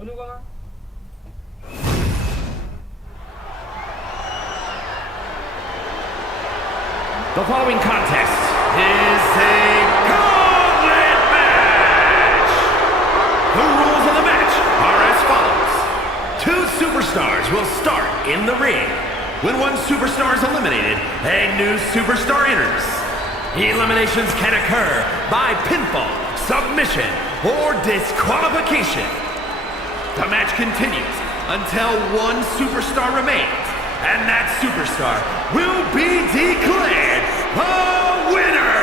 The following contest is a gauntlet match. The rules of the match are as follows. 2 superstars will start in the ring. When one superstar is eliminated, a new superstar enters. Eliminations can occur by pinfall, submission, or disqualification. The match continues until one superstar remains, and that superstar will be declared the winner!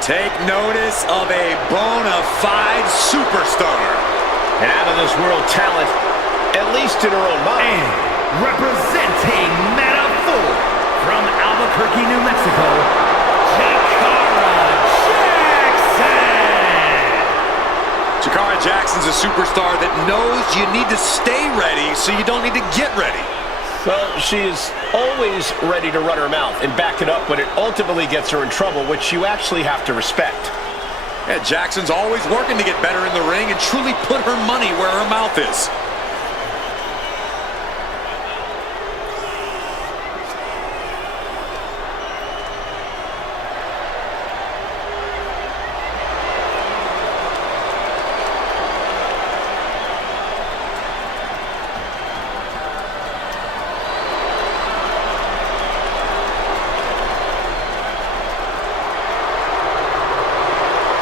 Take notice of a bona fide superstar. An out-of-this-world talent, at least in her own mind. And representing Metaphor from Albuquerque, New Mexico, Jakara Jackson! Jakara Jackson's a superstar that knows you need to stay ready so you don't need to get ready. Well, she is always ready to run her mouth and back it up when it ultimately gets her in trouble, which you actually have to respect. Yeah, Jackson's always working to get better in the ring and truly put her money where her mouth is.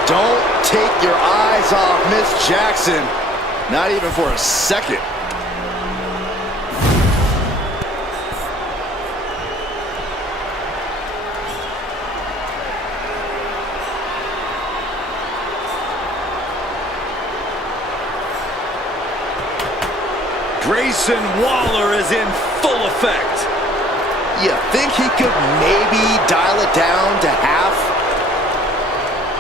Don't take your eyes off Miss Jackson, not even for a second. Grayson Waller is in full effect. You think he could maybe dial it down to half?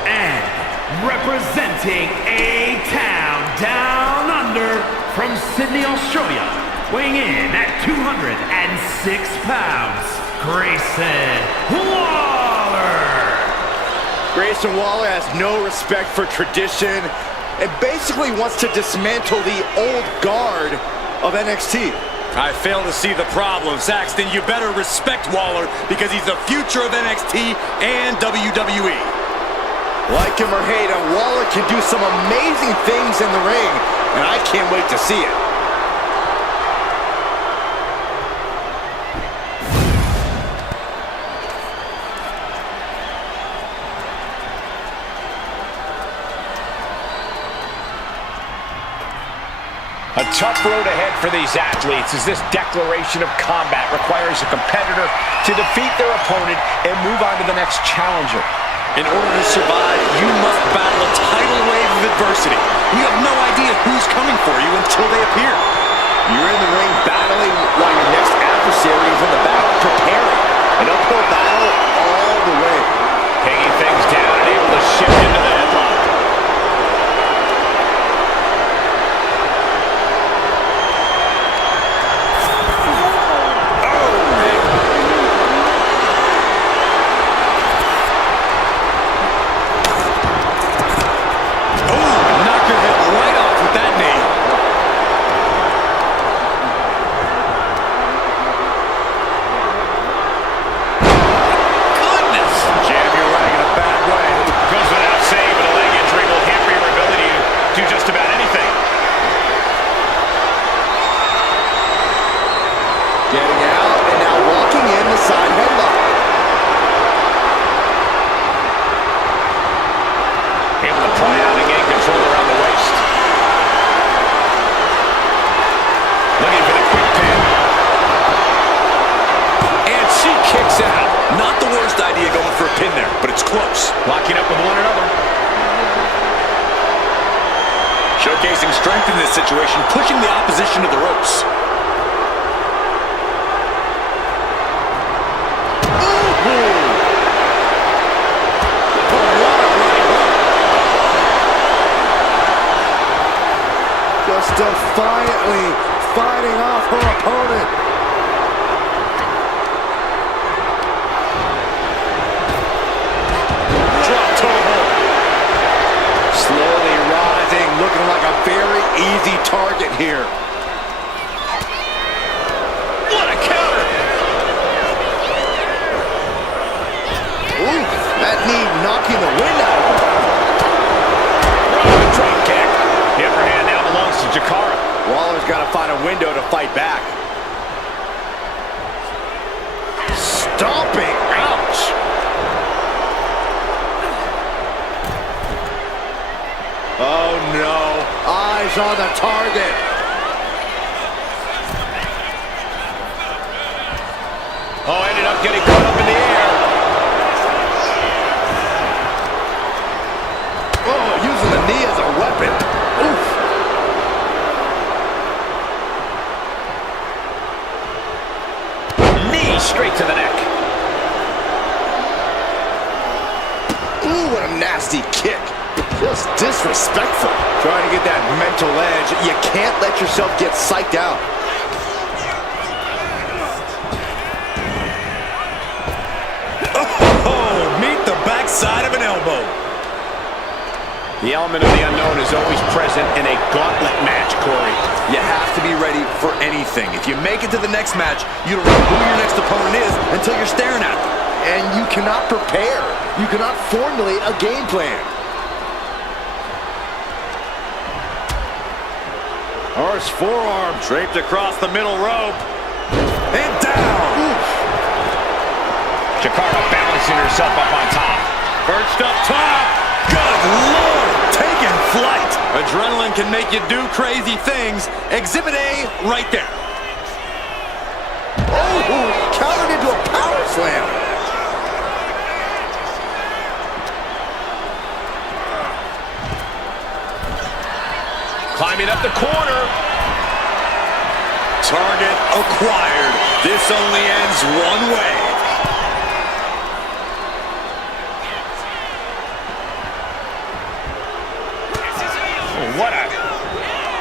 And representing A-Town Down Under from Sydney, Australia, weighing in at 206 pounds, Grayson Waller. Grayson Waller has no respect for tradition and basically wants to dismantle the old guard of NXT. I fail to see the problem. Saxton, you better respect Waller because he's the future of NXT and WWE. Like him or hate him, Waller can do some amazing things in the ring, and I can't wait to see it. A tough road ahead for these athletes as this declaration of combat requires a competitor to defeat their opponent and move on to the next challenger. In order to survive, you must battle a tidal wave of adversity. You have no idea who's coming for you until they appear. You're in the ring battling while your next adversary is in the back preparing. An uphill battle all the way. Hanging things down and able to shift into the headlock. Showcasing strength in this situation, pushing the opposition to the ropes. Just defiantly fighting off her opponent. Drop toe hold. Slowly rising, looking like a very easy target here. What a counter! Ooh, that knee knocking the wind out of him. Drop kick. The upper hand now belongs to Jakara. Waller's got to find a window to fight back. Stomping. Ouch. Oh, no. Eyes on the target. Oh, ended up getting caught up in the air. Oh, using the knee as a weapon. Oof. Knee straight to the neck. Ooh, what a nasty kick. Just disrespectful. Trying to get that mental edge. You can't let yourself get psyched out. Oh, meet the backside of an elbow. The element of the unknown is always present in a gauntlet match, Corey. You have to be ready for anything. If you make it to the next match, you don't know who your next opponent is until you're staring at them. And you cannot prepare. You cannot formulate a game plan. Horse forearm draped across the middle rope. And down. Oof. Jakara balancing herself up on top. Perched up top. Good Lord. Taking flight. Adrenaline can make you do crazy things. Exhibit A right there. Oh, countered into a power slam. Climbing up the corner. Target acquired. This only ends one way. Oh, what a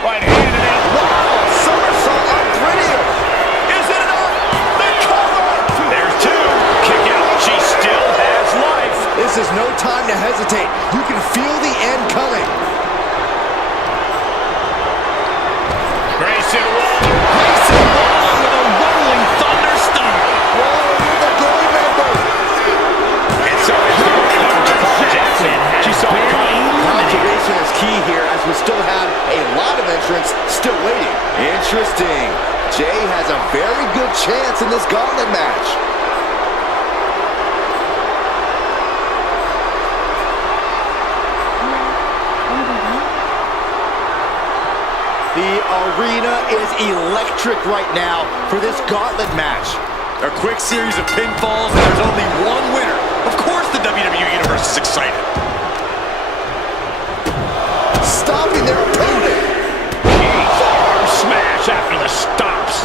right hand and then Wow, somersault on Brilliant. Is it enough? The cover. there's two. Kick out. She still has life. This is no time to hesitate. You can feel the end coming. Grayson Waller. Grayson Waller with a rolling thunderstorm. Waller with the gold member. And so it's Jakara Jackson. She saw it coming. Conservation is key here as we still have a lot of entrants still waiting. Interesting. Jey has a very good chance in this gauntlet match. The arena is electric right now for this gauntlet match. A quick series of pinfalls and there's only one winner. Of course the WWE Universe is excited. Stopping their opponent. Forearm smash after the stops.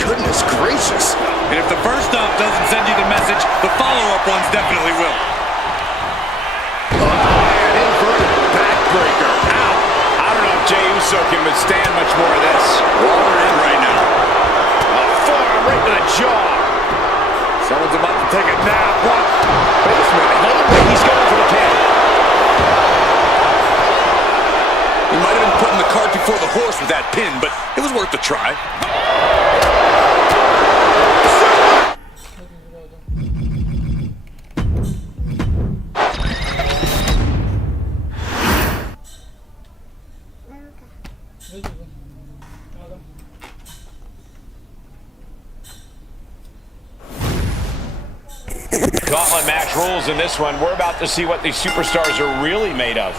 Goodness gracious. And if the first stop doesn't send you the message, the follow-up ones definitely will. An inverted backbreaker. Ow. I don't know if Jey Uso can withstand much more of this. Waller in right now. A forearm right to the jaw. Someone's about to take a nap. What? Basement. Anyway, he's going for the pin. He might have been putting the cart before the horse with that pin, but it was worth a try. Gauntlet match rules in this one. We're about to see what these superstars are really made of.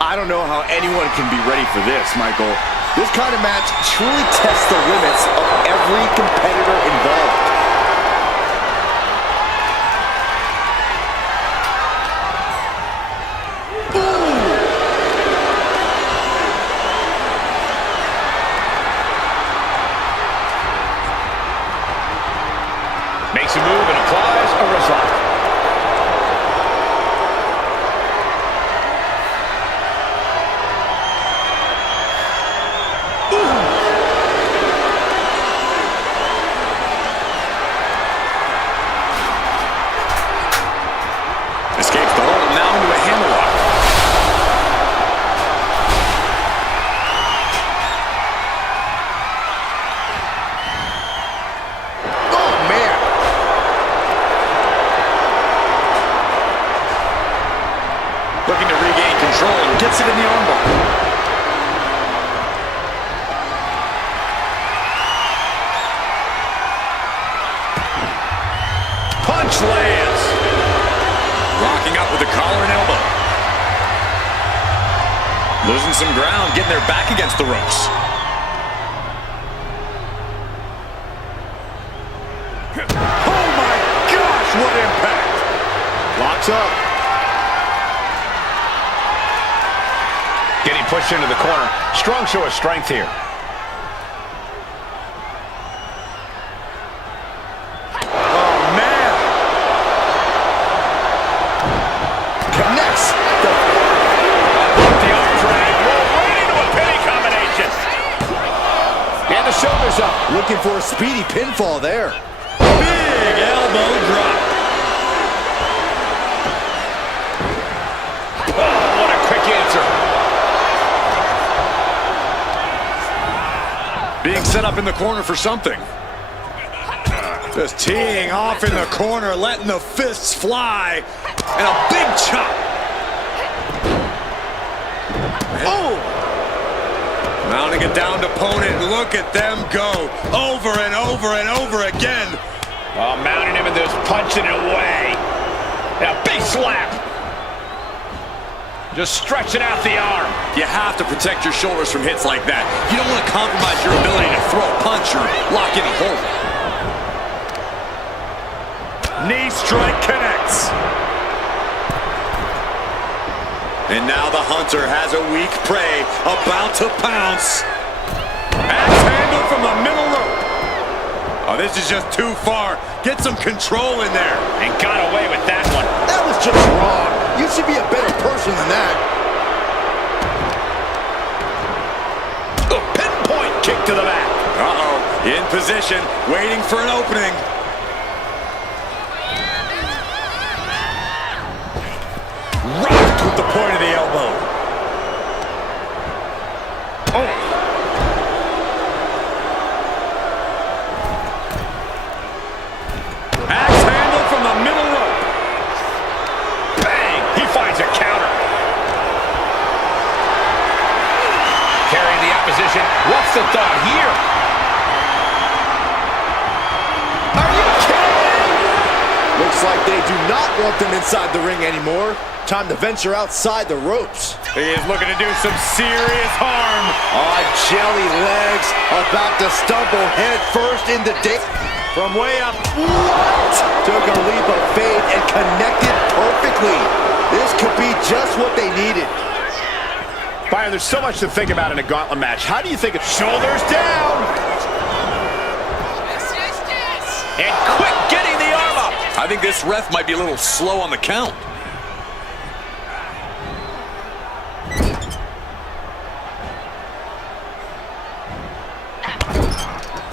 I don't know how anyone can be ready for this, Michael. This kind of match truly tests the limits of every competitor involved. Makes a move and applies a wrist lock. punch lands. Rocking up with the collar and elbow. Losing some ground, getting their back against the ropes. Oh my gosh, what impact! Locks up. Getting pushed into the corner. Strong show of strength here. Oh man! Connects the... The arm drag. Roll right into a penny combination. And the shoulders up. Looking for a speedy pinfall there. Big elbow drop. Oh, what a quick answer. Being set up in the corner for something. Just teeing off in the corner, letting the fists fly. And a big chop. Oh! Mounting a downed opponent. Look at them go. Over and over and over again. Oh, mounting him and just punching it away. And a big slap. Just stretching out the arm. You have to protect your shoulders from hits like that. You don't want to compromise your ability to throw a punch or lock in a hold. Knee strike connects. And now the hunter has a weak prey about to pounce. Axe handle from the middle rope. Oh, this is just too far. Get some control in there. And got away with that one. That was just wrong. You should be a better person than that. A pinpoint kick to the back. Uh-oh. In position, waiting for an opening. Rocked with the point of the elbow. Oh. Axe handle from the middle rope. Bang! He finds a counter. Carrying the opposition. What's the thought here? Are you kidding? Looks like they do not want them inside the ring anymore. Time to venture outside the ropes. He is looking to do some serious harm. On jelly legs, about to stumble head first into from way up. What? Took a leap of faith and connected perfectly. This could be just what they needed. Byron, there's so much to think about in a gauntlet match. How do you think of shoulders down? And quick getting the arm up. I think this ref might be a little slow on the count.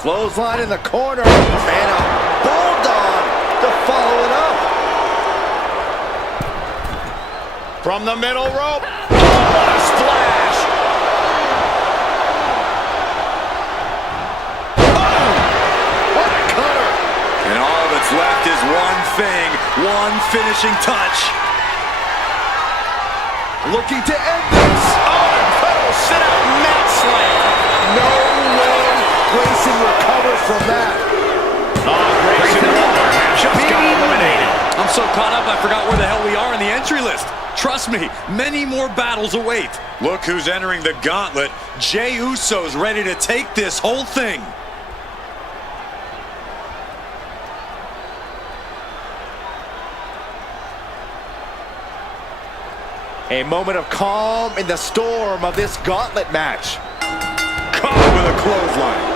Clothesline in the corner, and a Bulldog to follow it up. From the middle rope. Oh, what a splash. Oh, what a cutter. And all that's left is one thing, one finishing touch. Looking to end this. Oh, incredible sit-out mat slam. No way Grayson recovers from that. Oh, Grayson Waller just got eliminated. I'm so caught up I forgot where the hell we are in the entry list. Trust me, many more battles await. Look who's entering the gauntlet. Jey Uso's ready to take this whole thing. A moment of calm in the storm of this gauntlet match. Caught with a clothesline.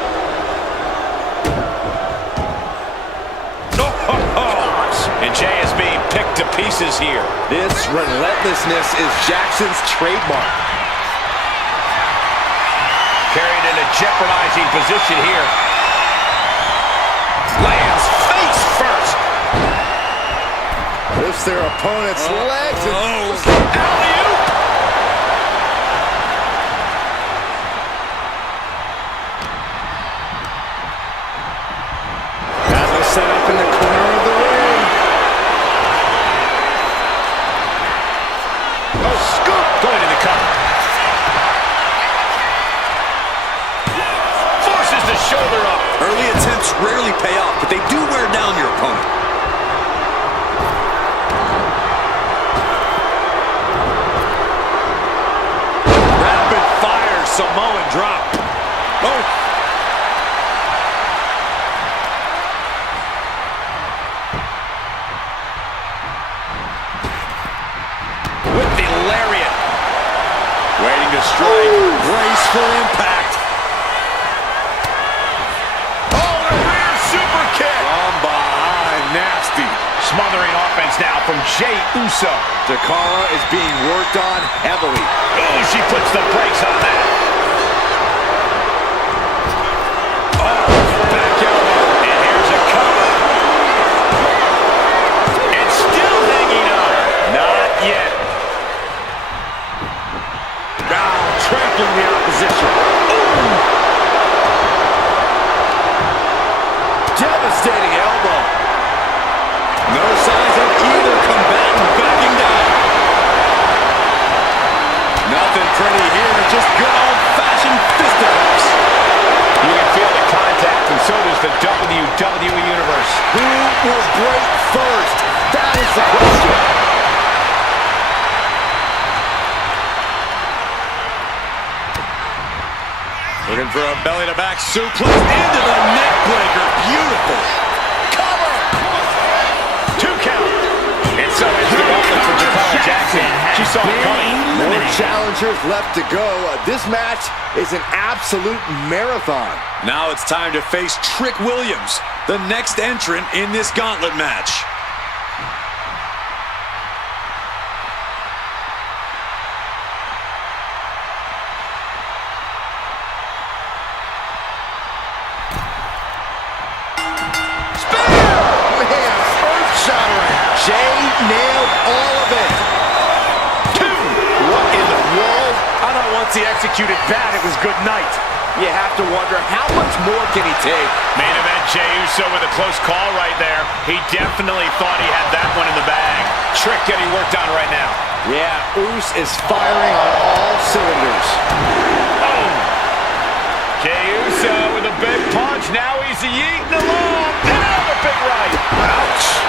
And Jey is being picked to pieces here. This relentlessness is Jackson's trademark. Carried in a jeopardizing position here. Lands face first. Lifts their opponent's legs. Alley-oop. As they set up in the corner of the ring. Oh, scoop. Going to the cover. Forces the shoulder up. Early attempts rarely pay off, but they do wear down your opponent. strike. Graceful impact. Oh, a rear super kick. From behind, nasty. Smothering offense now from Jey Uso. Jakara is being worked on heavily. Oh, she puts the brakes on that. Oh, back elbow. And here's a cover. And still hanging on. Not yet. Now trampling the opposition. Ooh. Devastating elbow. No signs of either combatant backing down. Nothing pretty here, just good old-fashioned fisticuffs. You can feel the contact, and so does the WWE Universe. Who will break first? That is the question. Looking for a belly-to-back suplex into the neck breaker. Beautiful. Cover! 2 count. And so it's the gauntlet for Jakara Jackson. She saw it coming. More challengers left to go. This match is an absolute marathon. Now it's time to face Trick Williams, the next entrant in this gauntlet match. Jey nailed all of it. 2. What in the world? I thought once he executed that, it was good night. You have to wonder, how much more can he take? Main event, Jey Uso with a close call right there. He definitely thought he had that one in the bag. Trick getting worked on right now. Yeah, Us is firing on all cylinders. Oh! Jey Uso with a big punch. Now he's yeeting along. Another big right. Ouch!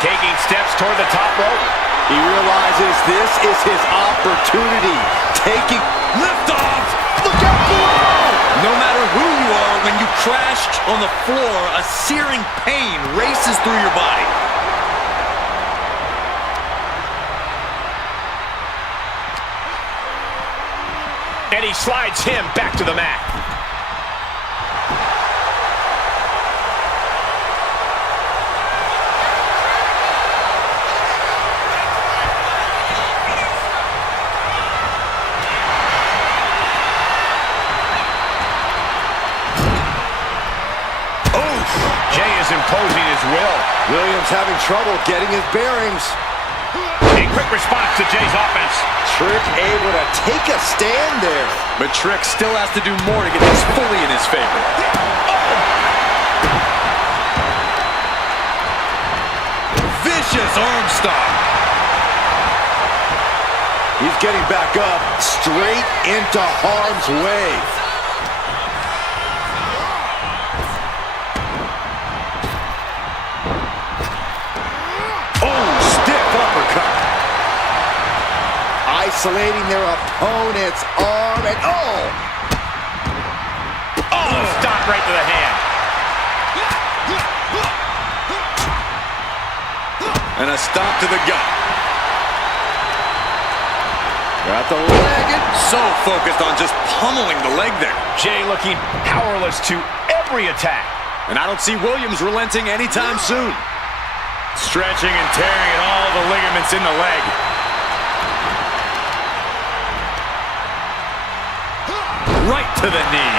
Taking steps toward the top rope. He realizes this is his opportunity. Taking Lift off! Look out below! No matter who you are, when you crash on the floor, a searing pain races through your body. And he slides him back to the mat. Imposing his will. Williams having trouble getting his bearings. A quick response to Jey's offense. Trick able to take a stand there. But Trick still has to do more to get this fully in his favor. Vicious arm stomp. He's getting back up, straight into harm's way. Isolating their opponent's arm, and oh! Oh, stop right to the hand. And a stop to the gut. Got the leg. So focused on just pummeling the leg there. Jey looking powerless to every attack. And I don't see Williams relenting anytime soon. Stretching and tearing at all the ligaments in the leg. Right to the knee.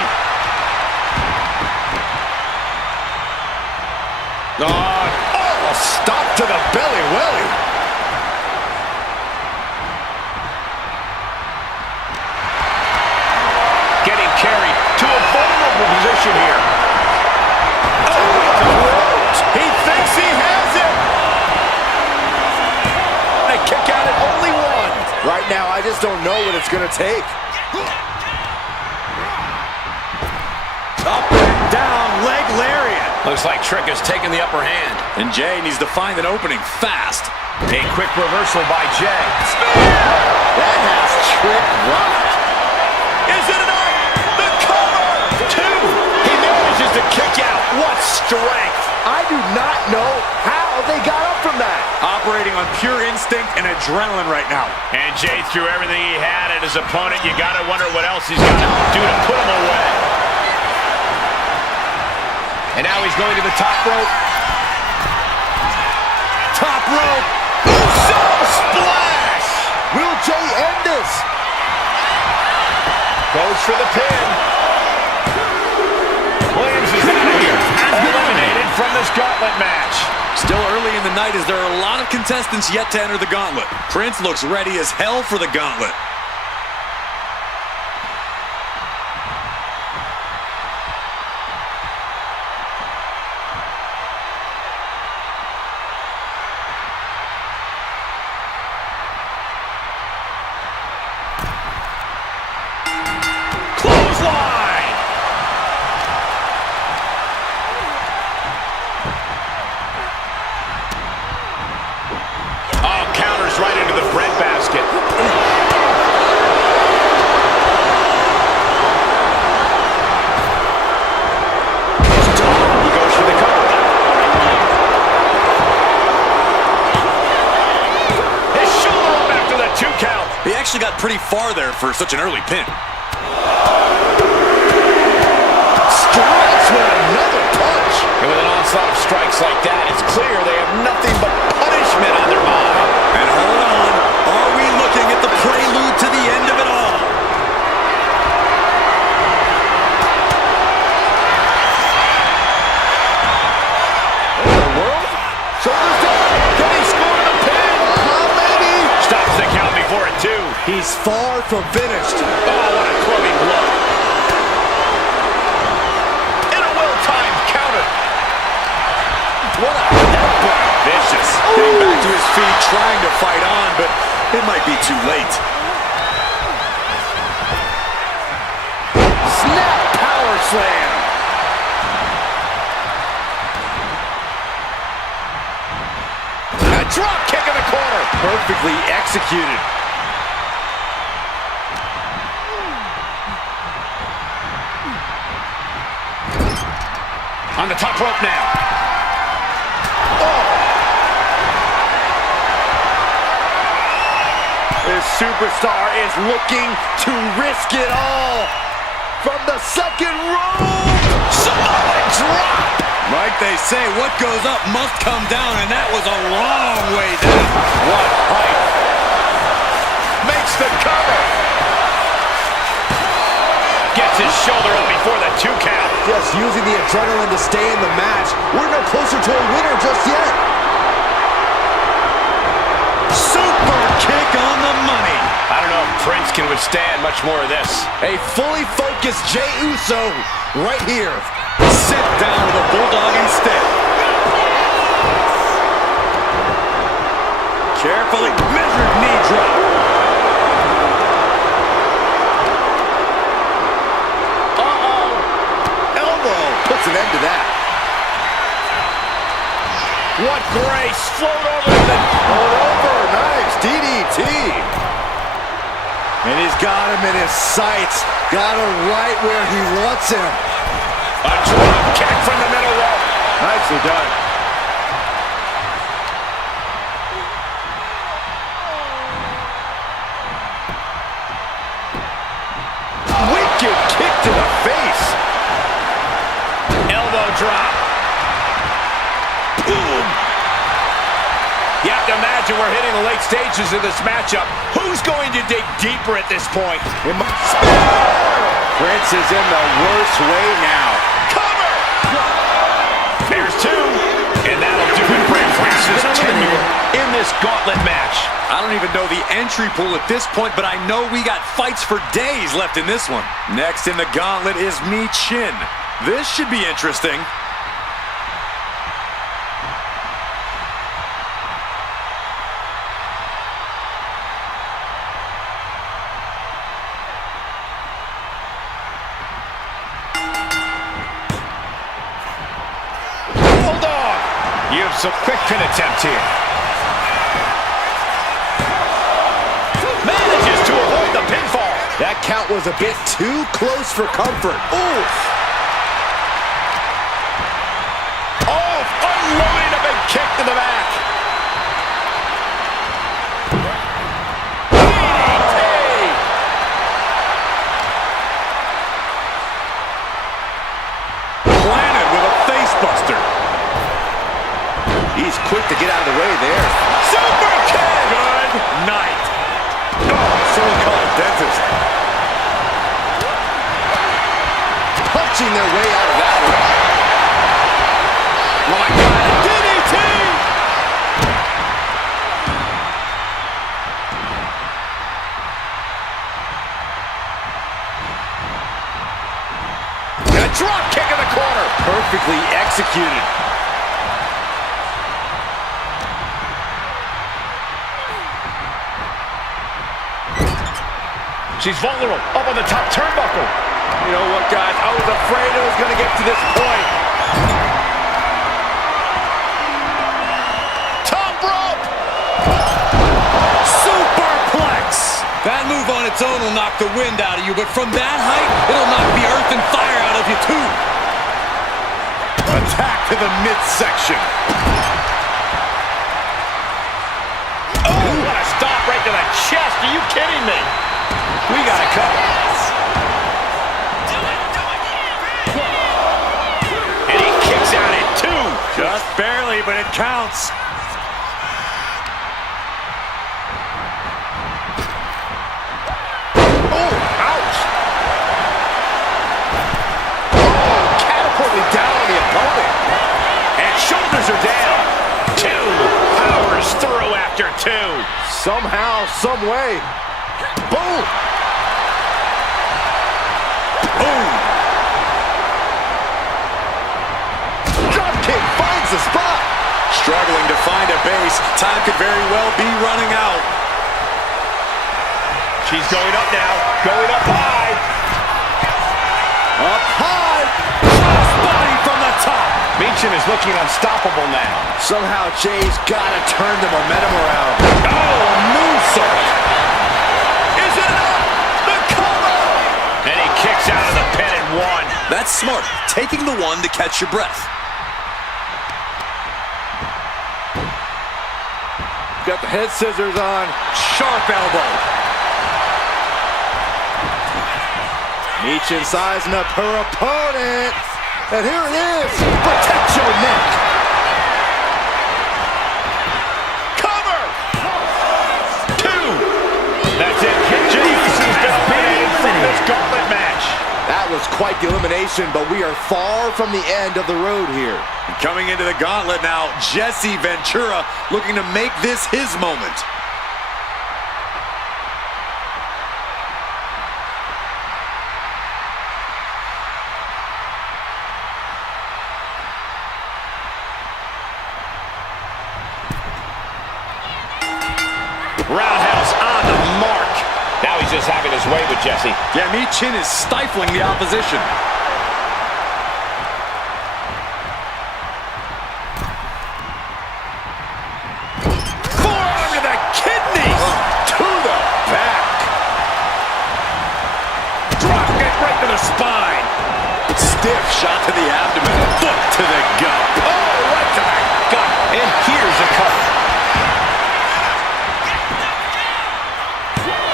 Oh, stop to the belly welly. Getting carried to a vulnerable position here. He thinks he has it. A kick out at only one. Right now, I just don't know what it's going to take. Up and down, leg lariat. Looks like Trick has taken the upper hand. And Jey needs to find an opening fast. A quick reversal by Jey. That has Trick rocked. Is it enough? The cover! 2. He manages to kick out. What strength. I do not operating on pure instinct and adrenaline right now. And Jey threw everything he had at his opponent. You gotta wonder what else he's got to do to put him away. And now he's going to the top rope. Top rope. Uso splash. Will Jey end this? Goes for the pin. Williams is out of here. Eliminated from this gauntlet match. Still early in the night as there are a lot of contestants yet to enter the gauntlet. Prince looks ready as hell for the gauntlet. Right into the breadbasket. He goes for the cover. His shoulder up after the 2 count. He actually got pretty far there for such an early pin. Strikes with another punch. And with an onslaught of strikes like that, it's clear they have nothing but punishment on their mind. And hold on, are we looking at the prelude to the end of it all? In the world? Shoulders down. Can he score the pin? Maybe. Stops the count before it, too. He's far from finished. Oh, what a clubbing blow. And a well-timed counter. What a headbutt. Vicious. Getting back to his feet, trying to fight on, but it might be too late. Snap power slam. A drop kick in the corner. Perfectly executed. On the top rope now. This superstar is looking to risk it all. From the second rope. Samoa drop. Like they say, what goes up must come down, and that was a long way down. What height. Makes the cover. Gets his shoulder up before the 2 count. Just using the adrenaline to stay in the match. We're no closer to a winner just yet. Super kick on the money. I don't know if Prince can withstand much more of this. A fully focused Jey Uso right here. Sit down with a Bulldog instead. Carefully measured knee drop. Elbow puts an end to that. What grace. Float over the... Nice DDT. And he's got him in his sights. Got him right where he wants him. A drop kick from the middle rope. Nicely done. Wicked kick to the face. Elbow drop. Boom. You have to imagine we're hitting the late stages of this matchup. Who's going to dig deeper at this point? Prince is in the worst way now. Cover! There's 2. And that'll do it for Prince's tenure in this gauntlet match. I don't even know the entry pool at this point, but I know we got fights for days left in this one. Next in the gauntlet is Michin. This should be interesting. Bulldog! You have some quick pin attempt here. Manages to avoid the pinfall. That count was a bit too close for comfort. Ooh! Oh, unloading a big kick to the back. their way out of that one. Oh my God, DDT! A drop kick in the corner. Perfectly executed. She's vulnerable, up on the top turnbuckle. You know what, guys? I was afraid it was going to get to this point. Top rope! Superplex! That move on its own will knock the wind out of you, but from that height, it'll knock the earth and fire out of you, too. Attack to the midsection. Oh, what a stop right to the chest. Are you kidding me? We got to cover. And he kicks out at 2. Just barely, but it counts. Oh, ouch. Oh, catapulted down on the opponent. And shoulders are down. 2 powers through after 2. Somehow, some way. Boom! Boom! Drop kick finds the spot. Struggling to find a base. Time could very well be running out. She's going up now. Going up high. Up high. Crossbody from the top. Michin is looking unstoppable now. Somehow Jey's got to turn the momentum around. Oh, a moonsault. Is it enough? The cover! And he kicks out of the pin and 1. That's smart. Taking the one to catch your breath. Got the head scissors on. Sharp elbow. Michin sizing up her opponent. And here it is. Protect your neck. Cover! 2. That's it. Jey Uso's been eliminated from this gauntlet match. That was quite the elimination, but we are far from the end of the road here. And coming into the gauntlet now, Jesse Ventura looking to make this his moment. Roundhouse on the mark. Now he's just having his way with Jesse. Yeah, Michin is stifling the opposition. Forearm to the kidneys. To the back. Drop kick right to the spine. Stiff shot to the abdomen. Foot to the gut. Oh, right to the gut. And here's a cover.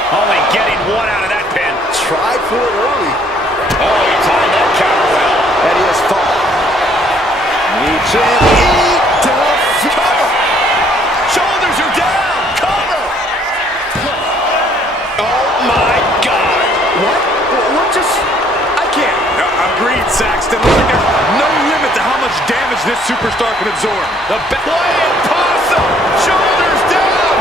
Only getting 1 out of that pin. Tried for it early. Oh, he timed that counter well. And he has fought. Michin, eat the cover. Shoulders are down. Cover. Oh, my God. What just... I can't. Agreed, Saxton. Looks like there's no limit to how much damage this superstar can absorb. The flying possum. Shoulders down.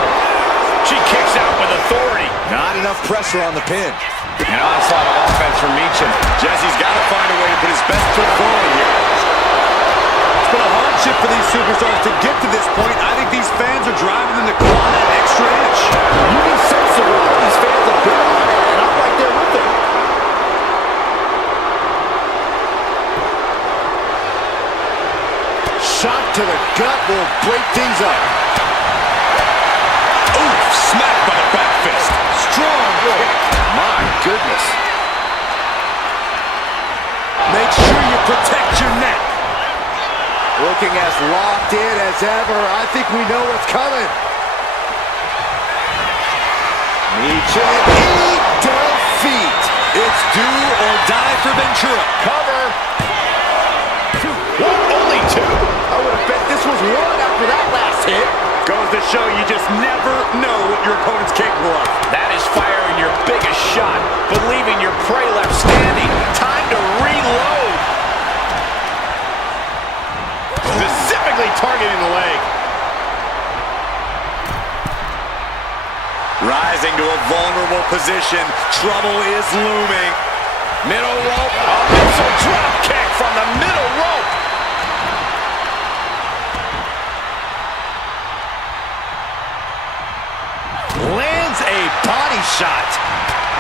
She kicks out with authority. Not enough pressure on the pin. An onslaught of offense from Michin. Jesse's got to find a way to put his best foot forward here. It's been a hardship for these superstars to get to this point. I think these fans are driving them to claw that extra inch. You can sense the role these fans have been on, and I'm right there with them. Shot to the gut will break things up. Ooh, smacked by the back fist. Strong kick. My goodness. Make sure you protect your neck. Looking as locked in as ever. I think we know what's coming. Michin, eat defeat. It's do or die for Ventura. Cover. What? Only 2? I would have bet this was 1 after that last hit. Goes to show you just never know what your opponent's capable of. That is firing your biggest shot, but leaving your prey left standing. Time to reload. Rising to a vulnerable position. Trouble is looming. Middle rope. A missile drop kick from the middle rope. Lands a body shot.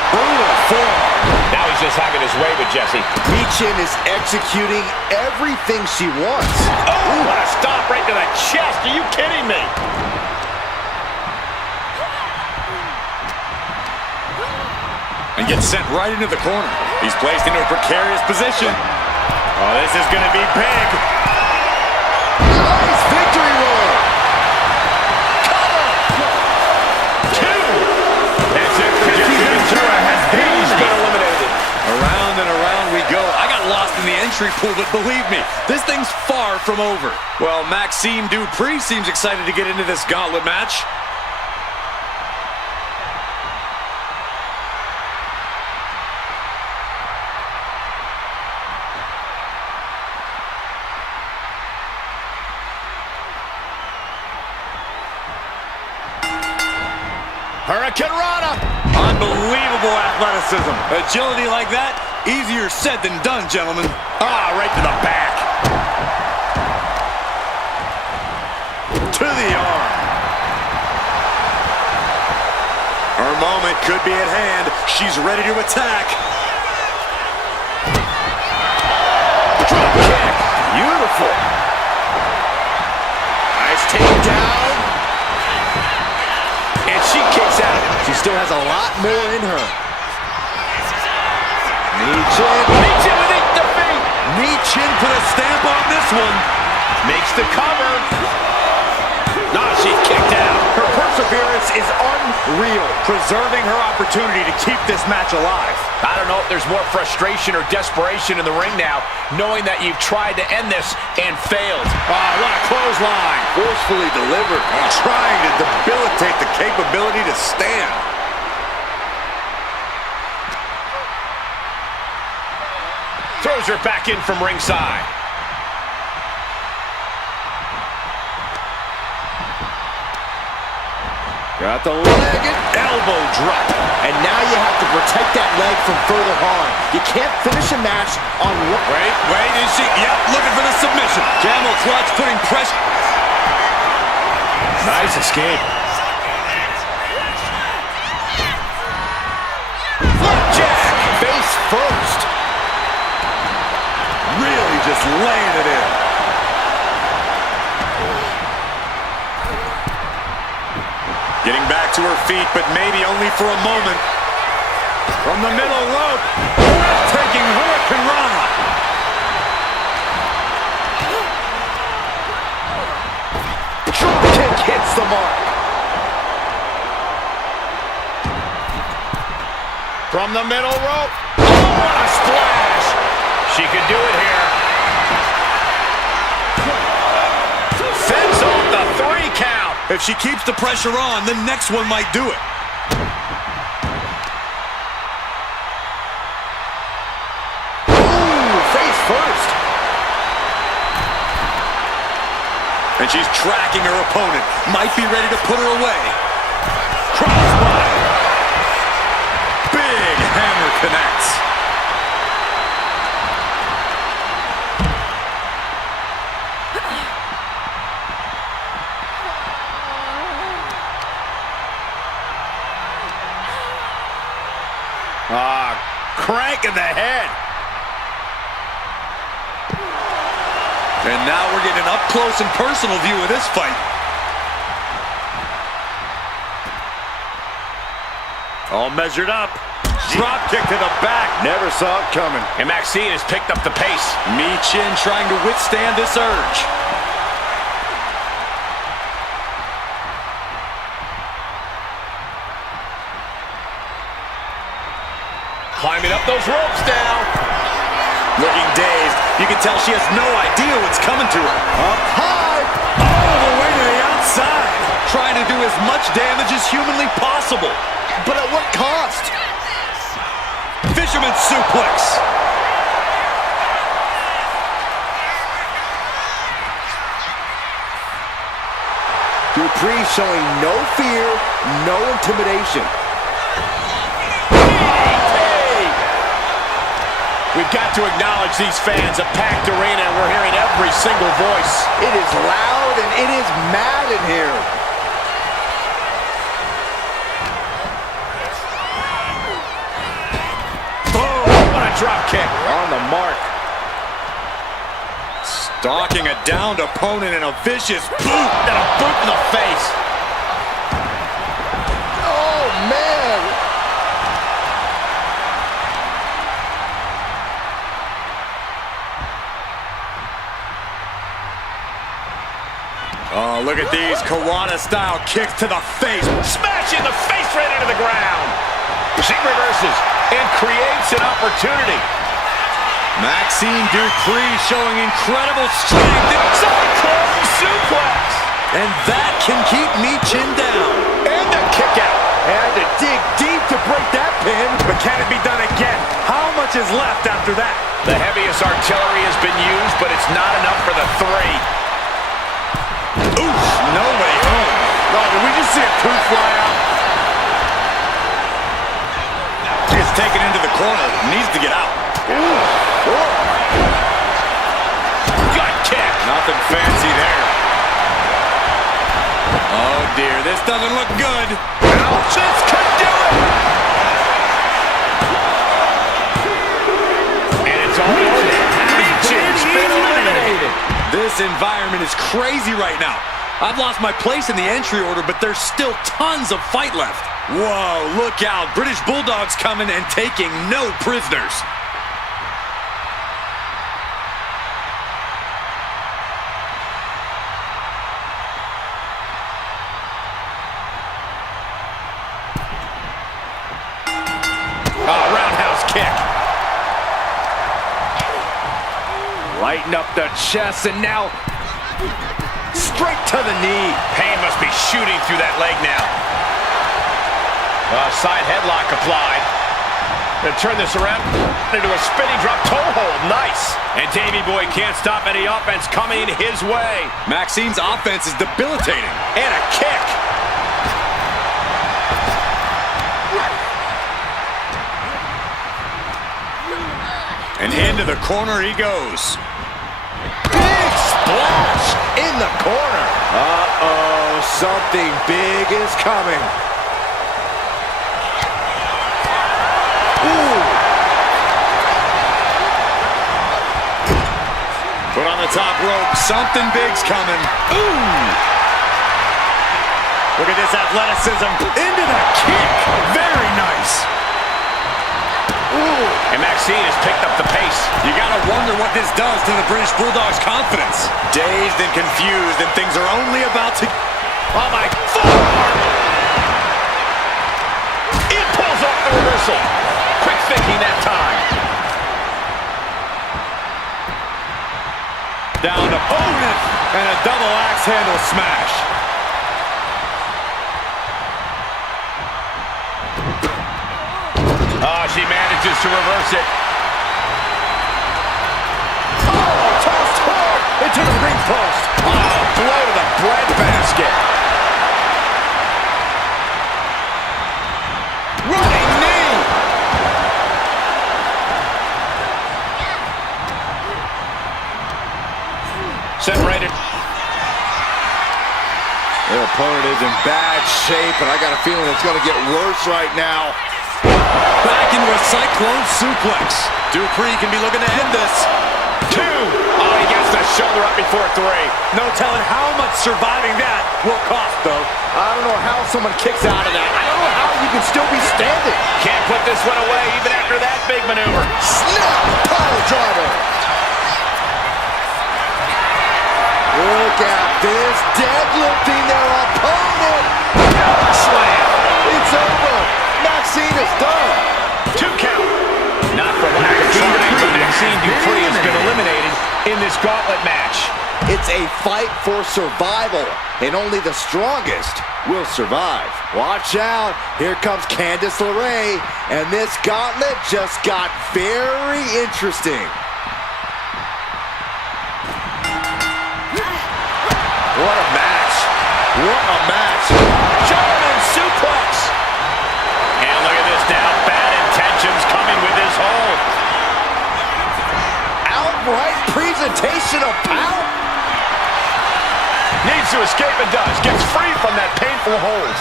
Brutal forearm. Now he's just having his way with Jesse. Michin is executing everything she wants. Oh, what a stop right to the chest. Are you kidding me? And gets sent right into the corner. He's placed into a precarious position. Oh, this is going to be big. Nice victory roll. That's it for Jesse. Ventura has been eliminated. Around and around we go. I got lost in the entry pool, but believe me, this thing's far from over. Well, Maxxine Dupri seems excited to get into this gauntlet match. Hurricane Rana. Unbelievable athleticism. Agility like that, easier said than done, gentlemen. Ah, right to the back. To the arm. Her moment could be at hand. She's ready to attack. Drop kick. Beautiful. Nice takedown. And she kicks out. She still has a lot more in her. Michin. Michin with a defeat. Michin put a stamp on this one. Makes the cover. No, she's kicked out. Her perseverance is unreal, preserving her opportunity to keep this match alive. I don't know if there's more frustration or desperation in the ring now, knowing that you've tried to end this and failed. Oh, what a clothesline. Forcefully delivered. Trying to debilitate the capability to stand. Throws her back in from ringside. Got the leg and elbow drop. And now you have to protect that leg from further harm. You can't finish a match on one. Wait, is she? Yep, looking for the submission. Camel clutch, putting pressure. Nice escape. Flapjack! Face first. Really just laying it in. Getting back to her feet, but maybe only for a moment. From the middle rope, breathtaking Hurricane Rana. Drop kick hits the mark. From the middle rope. Oh, what a splash. She could do it here. Fends off the 3 count. If she keeps the pressure on, the next one might do it. Ooh, face first. And she's tracking her opponent. Might be ready to put her away. Crossbody. Big hammer connects. Crank in the head. And now we're getting an up-close and personal view of this fight. All measured up. Drop kick to the back. Never saw it coming. And Maxxine has picked up the pace. Michin trying to withstand this urge. Climbing up those ropes now. Looking dazed. You can tell she has no idea what's coming to her. Up high. All the way to the outside. Trying to do as much damage as humanly possible. But at what cost? Fisherman suplex. Dupri showing no fear, no intimidation. We've got to acknowledge these fans, a packed arena, and we're hearing every single voice. It is loud and it is mad in here. Oh, what a drop kick. On the mark. Stalking a downed opponent and a vicious boot. And a boot in the face. Oh, man. Oh, look at these Kawada-style kicks to the face. Smash in the face right into the ground. She reverses and creates an opportunity. Maxxine Dupri showing incredible strength. Cyclone suplex. And that can keep Michin down. And the kick out. Had to dig deep to break that pin. But can it be done again? How much is left after that? The heaviest artillery has been used, but it's not enough for the three. Oof, no way home. No, did we just see a tooth fly out? Gets taken into the corner. Needs to get out. Gut kick. Nothing fancy there. Oh, dear. This doesn't look good. Ouch. This could do it. And it's all over. Michin's been eliminated. This environment is crazy right now. I've lost my place in the entry order, but there's still tons of fight left. Whoa, look out. British Bulldog's coming and taking no prisoners. Oh, roundhouse kick. Lighten up the chest, and now straight to the knee. Pain must be shooting through that leg now. Side headlock applied. Gonna turn this around into a spinning drop toe hold. Nice. And Davey Boy can't stop any offense coming his way. Maxine's offense is debilitating. And a kick. And into the corner he goes. Big splash in the corner. Uh-oh, something big is coming. Ooh. Put on the top rope. Something big's coming. Ooh. Look at this athleticism. Into the kick. Very nice. Ooh. And Maxxine has picked up the pace. You gotta wonder what this does to the British Bulldog's confidence. Dazed and confused, and things are only about to... Oh my forearm! It pulls off the reversal. Quick thinking that time. Down opponent, and a double axe handle smash. Oh, she manages to reverse it. Oh, tossed hard into the ring post. Oh, blow to the breadbasket. Running knee. Separated. Their opponent is in bad shape, and I got a feeling it's going to get worse right now. Back into a cyclone suplex. Dupri can be looking to end this. 2. Oh, he gets the shoulder up before 3. No telling how much surviving that will cost, though. I don't know how someone kicks out of that. I don't know how you can still be standing. Can't put this one away even after that big maneuver. Snap pile driver. Look at this, deadlifting their opponent. Slam. It's over. Maxxine is done. 2 count. Not for lack of trying, but Maxxine Dupri has been eliminated in this gauntlet match. It's a fight for survival, and only the strongest will survive. Watch out. Here comes Candice LeRae, and this gauntlet just got very interesting. What a match. What a match. German suplex. out, bad intentions coming with his hold. Outright presentation of power. Needs to escape and does. Gets free from that painful hold.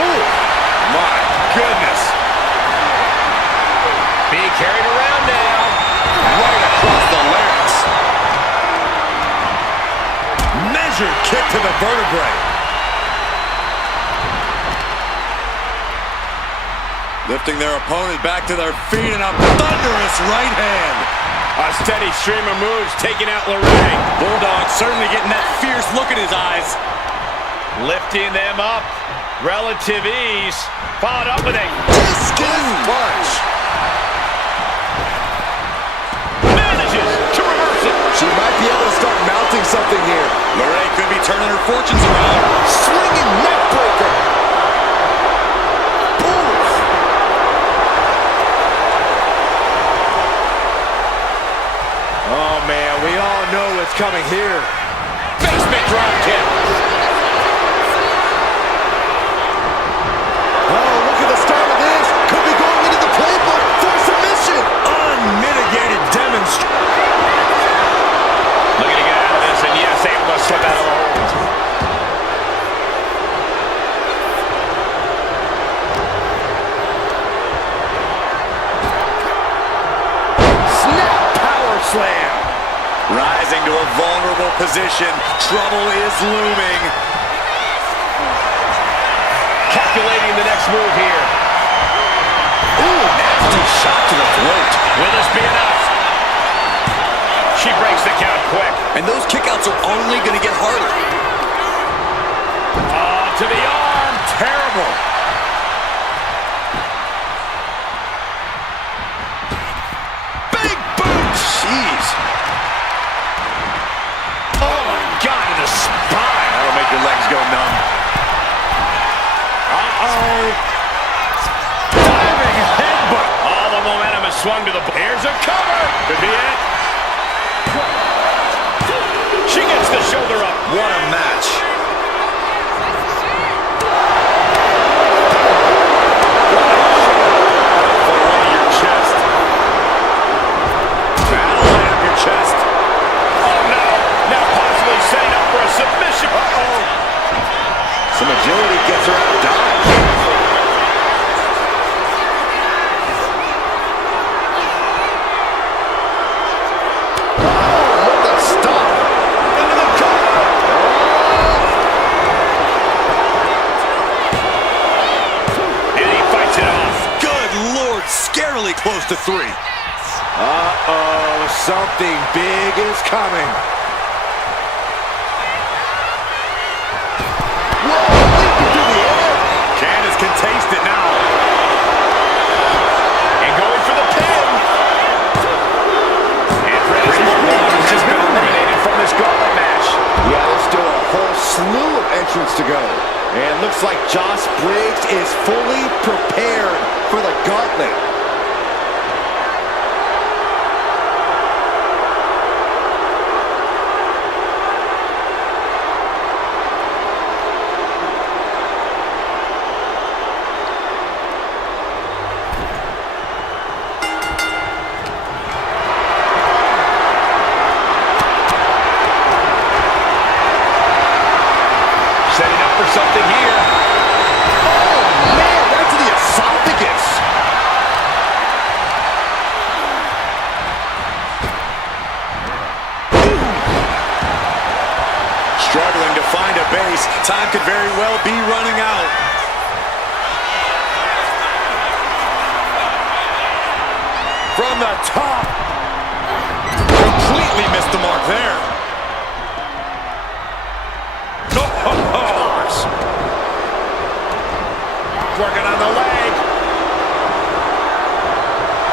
Oh, my goodness. Being carried around now. Right across the larynx. Measured kick to the vertebrae. Lifting their opponent back to their feet and a thunderous right hand. A steady stream of moves taking out LeRae. Bulldog certainly getting that fierce look in his eyes. Lifting them up. Relative ease. Followed up with a Discus punch. manages to reverse it. She might be able to start mounting something here. LeRae could be turning her fortunes around. Swinging neck breaker. Oh man, we all know what's coming here. Basement drop kick. Oh, look at the start of this. Could be going into the playbook for submission. Unmitigated demonstration. Looking to get out of this, and yes, able to slip out of the hold. Snap power slam. Rising to a vulnerable position. Trouble is looming. Calculating the next move here. Ooh, nasty shot to the throat. Will this be enough? She breaks the count quick. And those kickouts are only going to get harder. Oh, to the arm. Terrible. Big boot. Jeez. Oh, my God, to the spine. That'll make your legs go numb. Uh-oh. Diving headbutt. All the momentum is swung to the... Here's a cover. Could be it. She gets the shoulder up. What a match. Right in your chest. Battle right up your chest. Oh, no. Now possibly setting up for a submission. Uh-oh. Some agility gets her out of dodge. Close to 3. Uh-oh, something big is coming. Whoa, leaping through the air. Candice can taste it now. And going for the pin. And Briggs has been eliminated from this gauntlet match. Yeah, there's still a whole slew of entrants to go. And looks like Josh Briggs is fully prepared for the gauntlet. Something here. Oh, man, right to the esophagus. Struggling to find a base. Time could very well be running out. From the top. Completely missed the mark there. Working on the leg.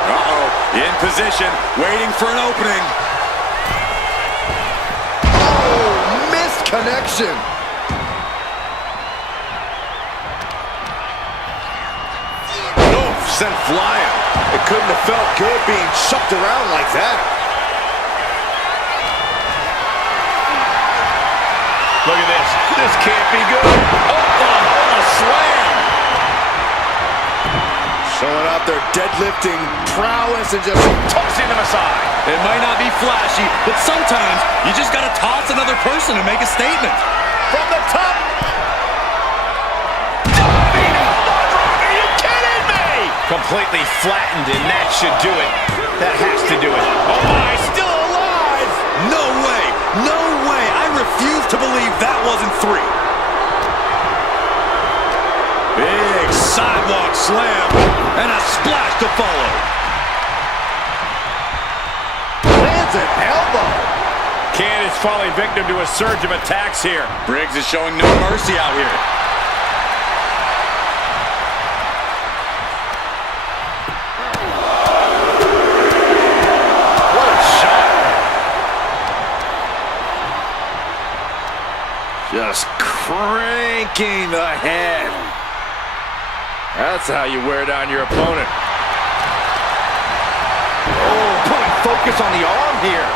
Uh-oh. In position, waiting for an opening. Oh, missed connection. Oh, sent flying. It couldn't have felt good being shucked around like that. Look at this. This can't be good. Oh, a slam. Showing off their deadlifting prowess and just Tossing them aside. It might not be flashy, but sometimes you just gotta toss another person to make a statement. From the top. Diving Bulldog, are you kidding me? Completely flattened, and that should do it. That has to do it. Oh my, still alive. No way, no way. I refuse to believe that wasn't 3. Big sidewalk slam and a splash to follow. lands an elbow. Candice falling victim to a surge of attacks here. Briggs is showing no mercy out here. What a shot. Just cranking the head. That's how you wear down your opponent. Oh, putting focus on the arm here.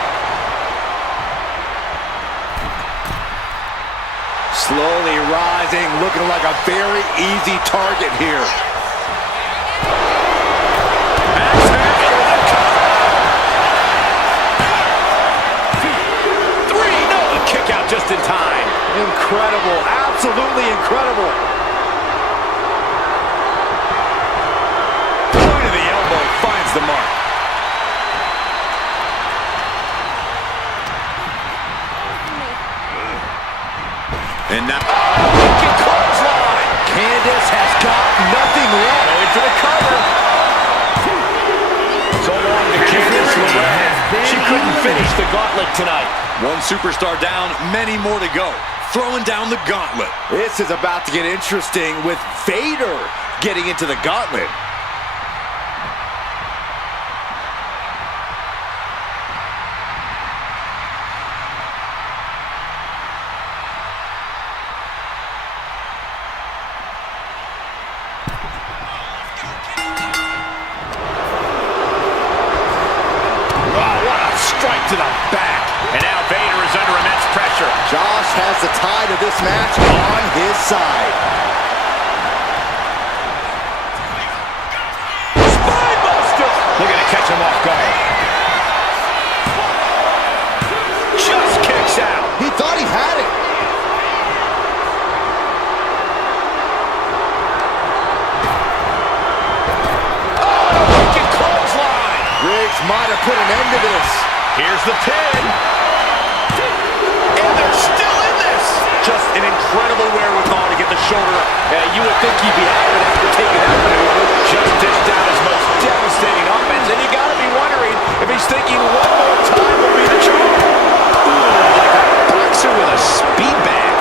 Slowly rising, looking like a very easy target here. Kick out just in time. Incredible, absolutely incredible. Point of the elbow finds the mark. And now, Clothesline. Candice has got nothing left. Going for the cover. So long to Candice LeRae. She couldn't finish the gauntlet tonight. one superstar down, many more to go. Throwing down the gauntlet. This is about to get interesting with Vader getting into the gauntlet. To the back. And now Vader is under immense pressure. Josh has the tide of this match on his side. Spinebuster! Looking to catch him off guard. Just kicks out. He thought he had it. Oh, wicked clothesline. Briggs might have put an end to this. Here's the pin. And they're still in this. Just an incredible wherewithal to get the shoulder up. You would think he'd be out of it after taking that maneuver. Just dished out his most devastating offense. And you got to be wondering if he's thinking one more time will be the charm. Ooh, like a boxer with a speed bag.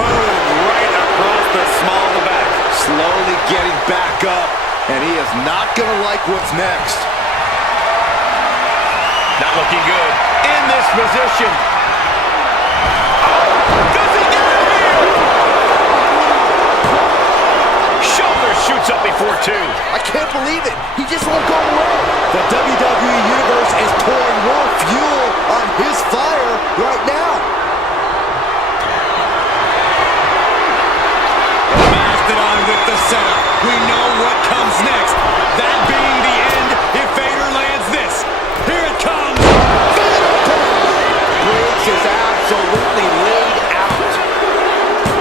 Boom, right across the small of the back. Slowly getting back up. And he is not going to like what's next. Not looking good. In this position. Oh, does he get it here? Shoulder shoots up before 2. I can't believe it. He just won't go away. The WWE Universe is pouring more fuel on his fire right now. Blasted on with the setup. We know what comes next. That being the end if Vader lands this. Here it comes. Briggs is absolutely laid out.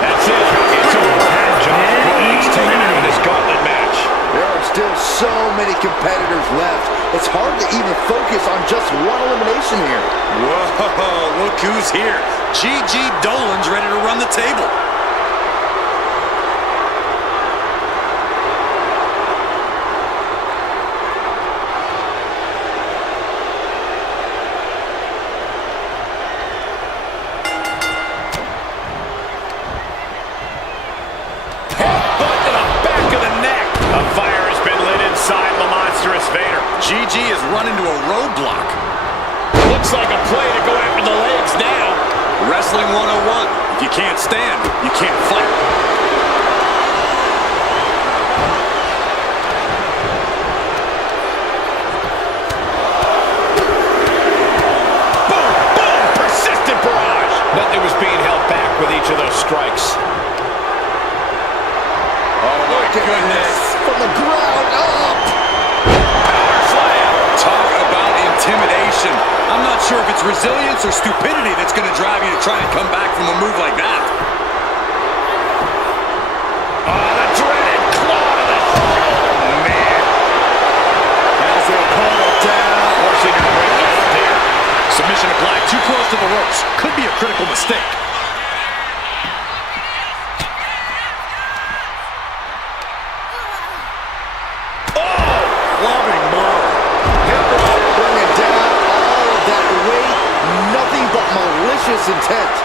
That's it. It's over. John Briggs taken out of this gauntlet match. There are still so many competitors left. It's hard to even focus on just one elimination here. Whoa, look who's here. Gigi Dolin's ready to run the table. Vader. Gigi is run into a roadblock. Looks like a play to go after the legs now. Wrestling 101. If you can't stand, you can't fight. Boom, boom, persistent barrage. Nothing each of those strikes. Oh my goodness. From the ground up. Power slam. Talk about intimidation. I'm not sure if it's resilience or stupidity that's going to drive you to try and come back from a move like that. Oh, the dreaded claw to the... Oh, man. As they pull it down. Forcing her way out there. Submission applied too close to the ropes. Could be a critical mistake. Loving blow. Hip drop, bringing down all of that weight. Nothing but malicious intent.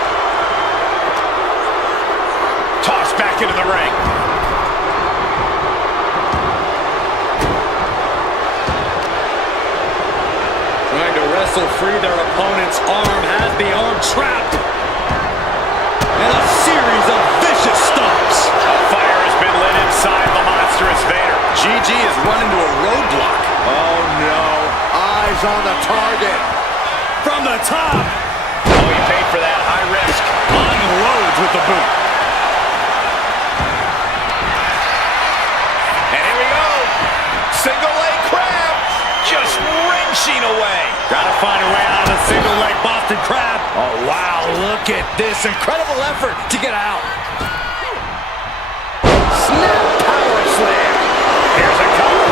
Tossed back into the ring. Trying to wrestle free their opponent's arm. Has the arm trapped. And a series of vicious stomps. A fire has been lit inside the monstrous Vader. Gigi is running to a roadblock. Oh no. Eyes on the target. From the top. Oh, he paid for that. High risk. Unloads with the boot. And here we go. Single leg crab. Just wrenching away. Gotta find a way out of the single leg Boston Crab. Oh, wow. Look at this incredible effort to get out. Snap power slam. Here's a cover.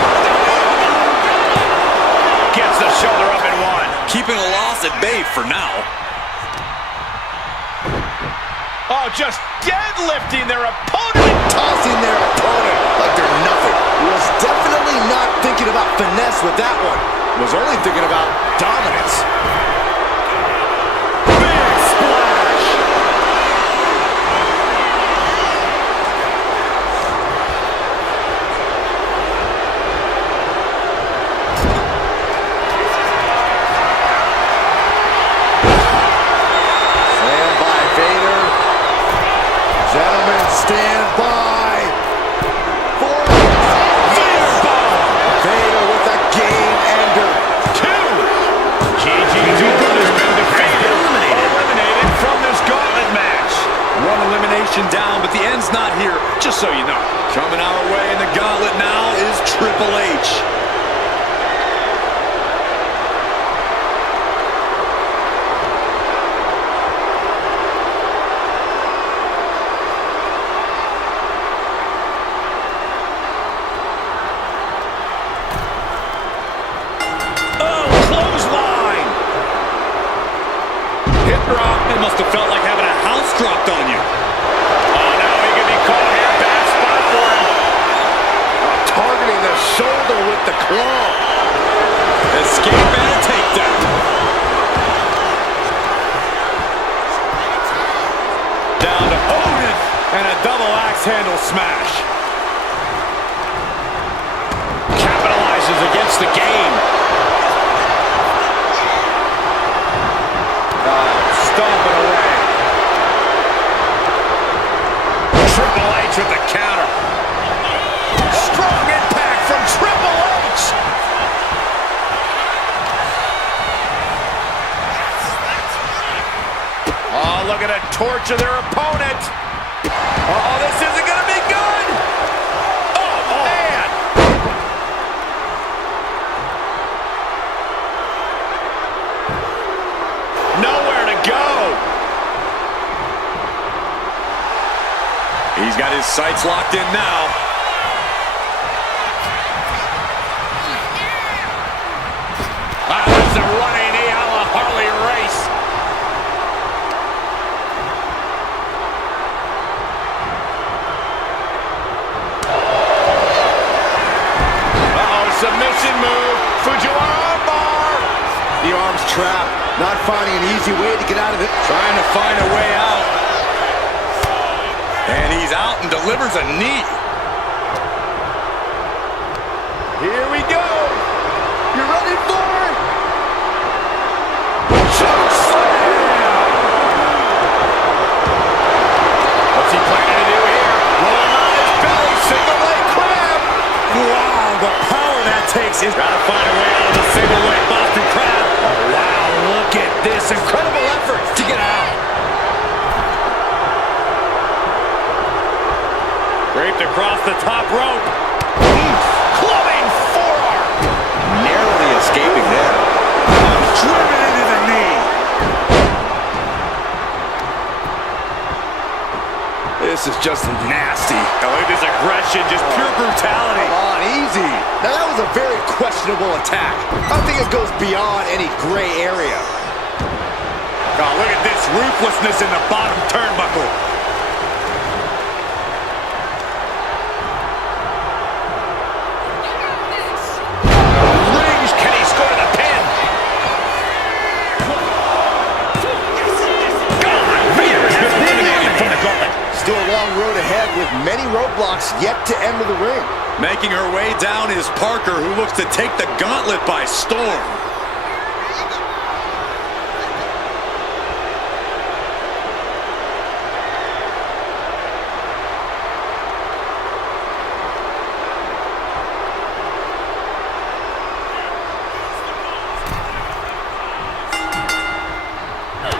Gets the shoulder up in one. Keeping a loss at bay for now. Oh, just deadlifting their opponent. Tossing their opponent like they're nothing. Was definitely not thinking about finesse with that one. Was only thinking about dominance. Big splash. Slam by Vader. Gentlemen, stand by. For Vader bomb. Vader with a game ender. Gigi Dolin has been defeated. Eliminated from this gauntlet match. One elimination down, but the end's not here, just so you know. Coming our way in the gauntlet now is Triple H. Oh, clothesline! Hip drop. It must have felt like having a house dropped on you. Oh, no, he could be caught here. Bad spot for him. Targeting the shoulder with the claw. Escape and a takedown. Down to Odin and a double axe handle smash. Capitalizes against the game. Stomping away. Triple H with the counter. Strong impact from Triple H. Oh, look at it torture their opponent. Oh, this isn't going to be good. Oh, man. Nowhere to go. He's got his sights locked in now. That's a running knee a la Harley Race. Submission move. Fujiwara armbar. The arm's trapped. Not finding an easy way to get out of it. Trying to find a way out. And he's out and delivers a knee. Here we go. You ready for it? Choke slam. What's he planning to do here? Roll him on his belly. Single leg crab. Wow, the power that takes is... Gotta find a way out of the single leg Boston Crab. Oh, wow, look at this incredible effort to get out. Draped across the top rope. Clubbing forearm. Narrowly escaping there. Driven into the knee. This is just nasty. Oh, look at this aggression, just pure brutality. Come on, easy. Now that was a very questionable attack. I think it goes beyond any gray area. Oh, look at this ruthlessness in the bottom turnbuckle. REIGNS, can he score the pin? Vader has been eliminated from the gauntlet. Still a long road ahead with many roadblocks yet to enter the ring. Making her way down is Parker, who looks to take the gauntlet by storm.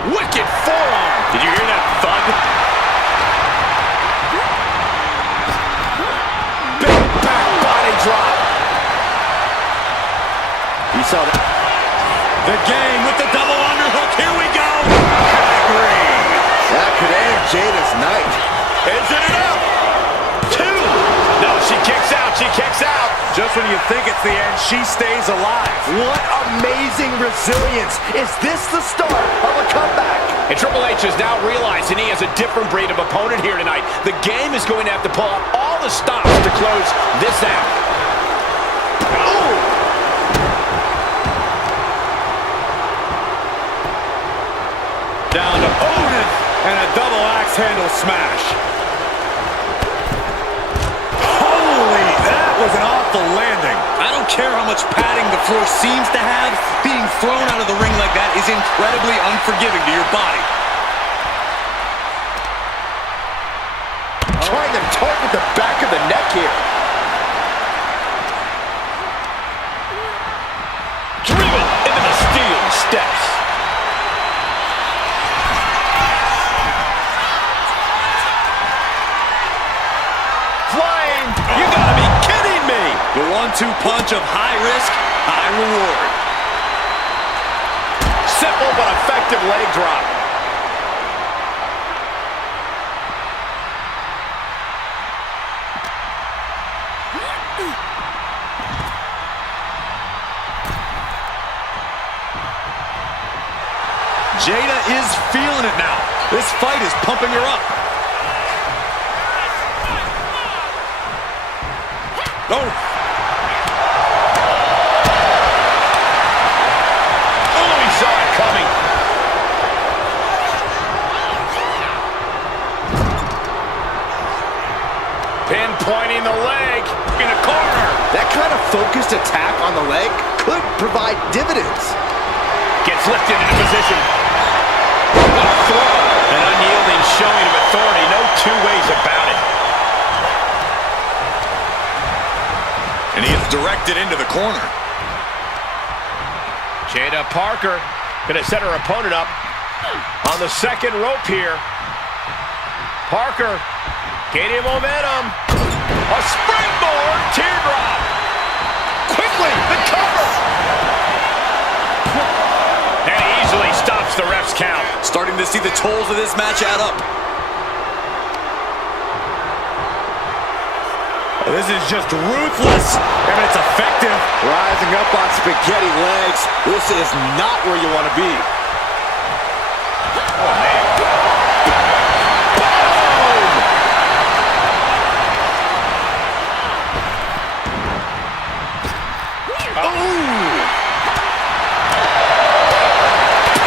Wicked forearm. Did you hear that thud? Big back body drop. You saw that. The game with the double underhook. Here we go. Pedigree. That could end Jaida's night. Is it enough? Two. No, she kicks out. She kicks out. Just when you think it's the end, she stays alive. What amazing resilience. Is this the start of a comeback? And Triple H is now realizing he has a different breed of opponent here tonight. The game is going to have to pull out all the stops to close this out. Ooh. Down to Odin and a double axe handle smash. Holy, that was an awful landing. I don't care how much padding the floor seems to have, being thrown out of the ring like that is incredibly unforgiving to your body. Trying to target the back of the neck here. Driven into the steel steps. Flying. You gotta be kidding me. The 1-2 punch of high risk, high reward. Simple but effective leg drop. Jaida is feeling it now. This fight is pumping her up. Oh. Oh, he saw it coming. Pinpointing the leg in the corner. That kind of focused attack on the leg could provide dividends. Gets lifted into position. What a throw. An unyielding showing of authority. No two ways about it. And he is directed into the corner. Jaida Parker gonna set her opponent up on the second rope here. Parker gaining momentum. A springboard teardrop. Quickly, the cover. And he easily stops the ref's count. Starting to see the tolls of this match add up. This is just ruthless, and it's effective. Rising up on spaghetti legs. This is not where you want to be. Oh, man.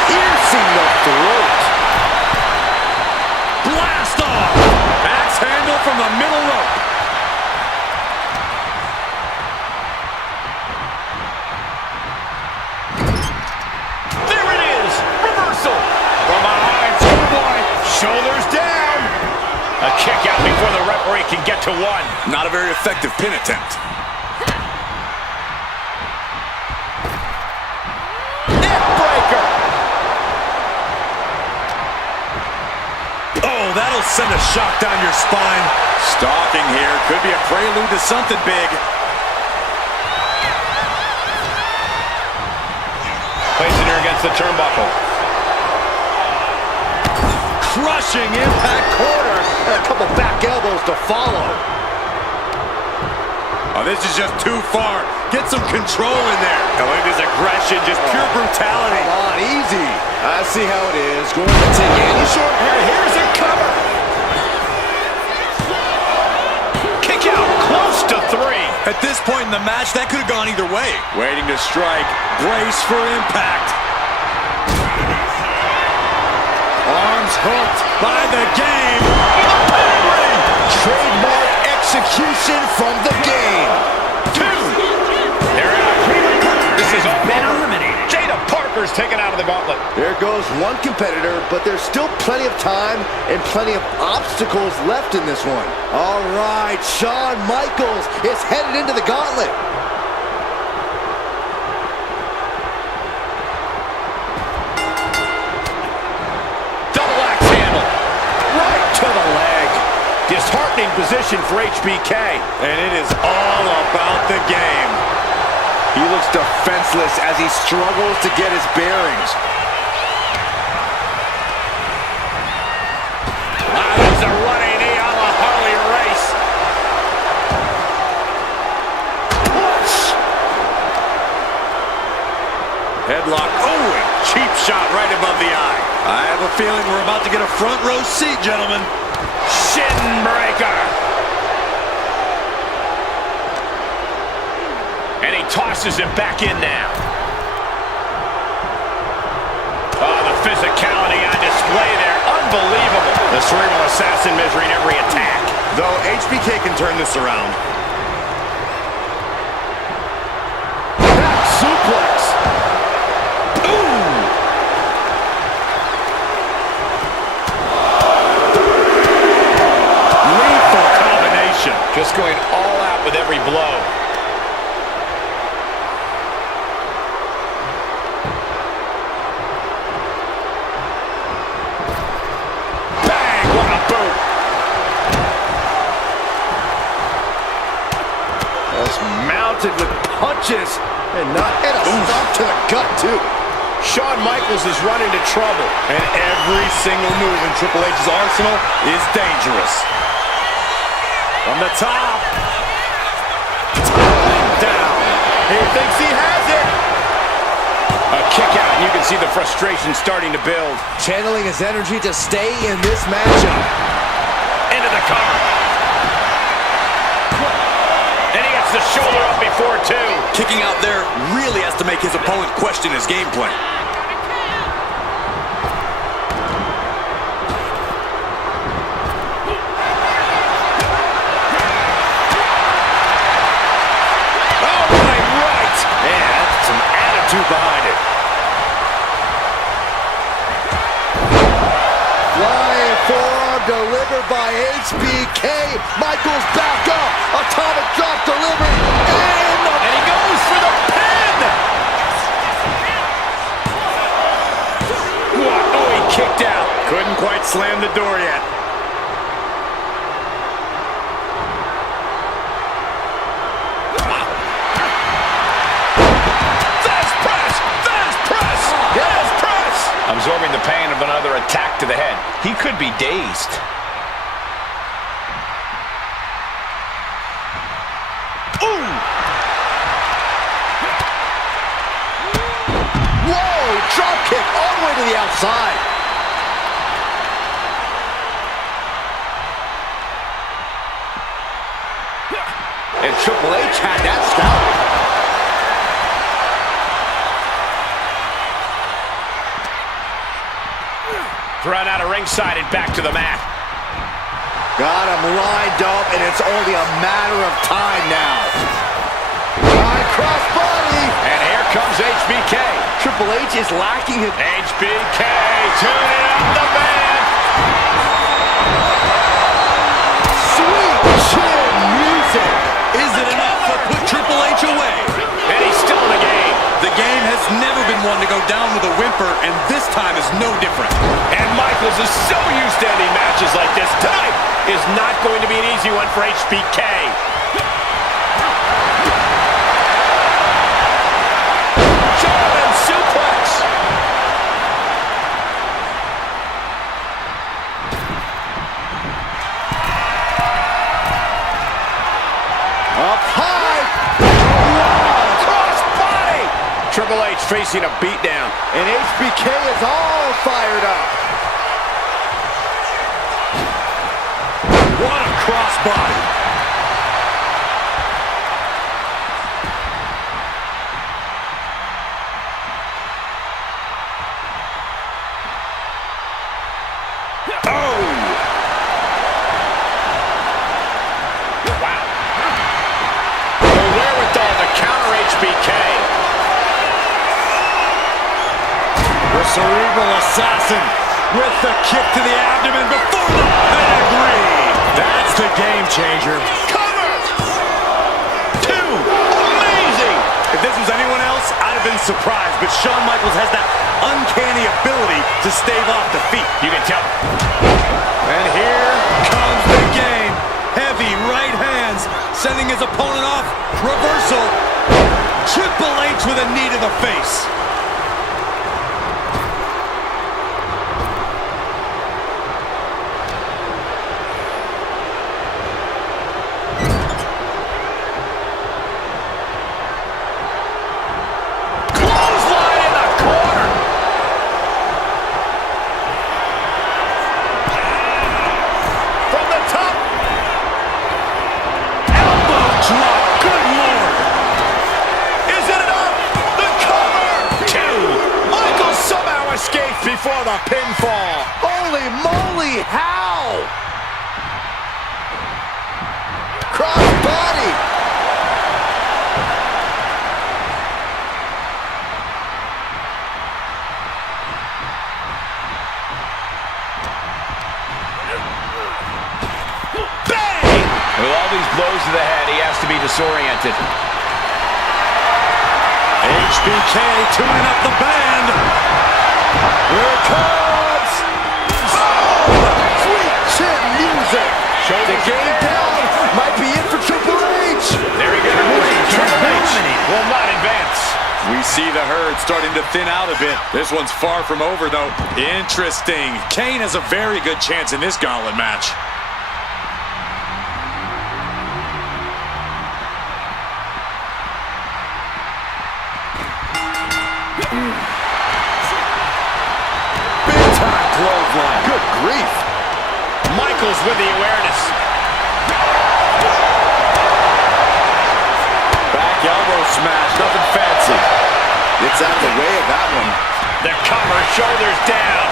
Piercing the throat. Blast off! Axe handle from the middle rope. There it is! Reversal! From behind, schoolboy. Shoulders down. A kick out before the referee can get to one. Not a very effective pin attempt. Neckbreaker. Oh, that'll send a shock down your spine. Stalking here could be a prelude to something big. Placing her against the turnbuckle. Crushing impact corner. And a couple back elbows to follow. Oh, this is just too far. Get some control in there. Oh, look at this aggression, just pure brutality. Come on, easy. I see how it is. Going to take any short hair. Here's a cover. Kick out, close to 3. At this point in the match, that could have gone either way. Waiting to strike. Brace for impact. Arms hooked by the game. Trademark execution from the game. 2. They're out. This has been eliminated. Jaida Parker's taken out of the gauntlet. There goes one competitor, but there's still plenty of time and plenty of obstacles left in this one. All right, Shawn Michaels is headed into the gauntlet. Double axe handle. Right to the leg. Disheartening position for HBK. And it is all about the game. He looks defenseless as he struggles to get his bearings. Wow, there's a running knee on the Harley race. Headlock. Oh, and cheap shot right above the eye. I have a feeling we're about to get a front row seat, gentlemen. Shin breaker. And he tosses it back in now. Oh, the physicality on display there. Unbelievable. The cerebral assassin measuring every attack. Though HBK can turn this around. Back suplex. Ooh. Lethal combination. Just going all out with every blow. Bang! What a boot. Just mounted with punches and a stop to the gut, too. Shawn Michaels is running into trouble. And every single move in Triple H's arsenal is dangerous. From the top. Down. He thinks he has it. A kick out, and you can see the frustration starting to build. Channeling his energy to stay in this matchup. Into the cover. And he gets the shoulder up before 2. Kicking out there really has to make his opponent question his game plan. Behind it. Flying forearm delivered by HBK. Michaels back up. Atomic drop delivery. And he goes for the pin. What? Oh, he kicked out. Couldn't quite slam the door yet. Absorbing the pain of another attack to the head. He could be dazed. Ooh! Whoa! Drop kick all the way to the outside. And Triple H had that scouted. Thrown out of ringside and back to the mat. Got him lined up, and it's only a matter of time now. High cross body. And here comes HBK. Triple H is lacking his... HBK turning up the band. Sweet chin music. Is it enough to put Triple H away? And he's still in the game. The game has never been one to go down with a whimper, and this time is no different. And Michaels is so used to ending matches like this. Tonight is not going to be an easy one for HBK. German suplex. Up high. Cross body. Triple H facing a beatdown. And HBK is all fired up. What a crossbody. Cerebral assassin with the kick to the abdomen before the pedigree. That's the game changer. Cover! Two! Amazing! If this was anyone else, I'd have been surprised, but Shawn Michaels has that uncanny ability to stave off defeat. You can tell. And here comes the game. Heavy right hands, sending his opponent off. Reversal. Triple H with a knee to the face. Before the pinfall. Holy moly, how? Cross body. Bang! With all these blows to the head, he has to be disoriented. HBK tuning up the band. Here it comes! Oh, sweet chin music! The game down might be it for Triple H! There he goes. Triple H will not advance. We see the herd starting to thin out a bit. This one's far from over, though. Interesting. Kane has a very good chance in this gauntlet match. Clothesline. Good grief. Michaels with the awareness. Back elbow smash, nothing fancy. It's out of the way of that one. The cover, shoulders down.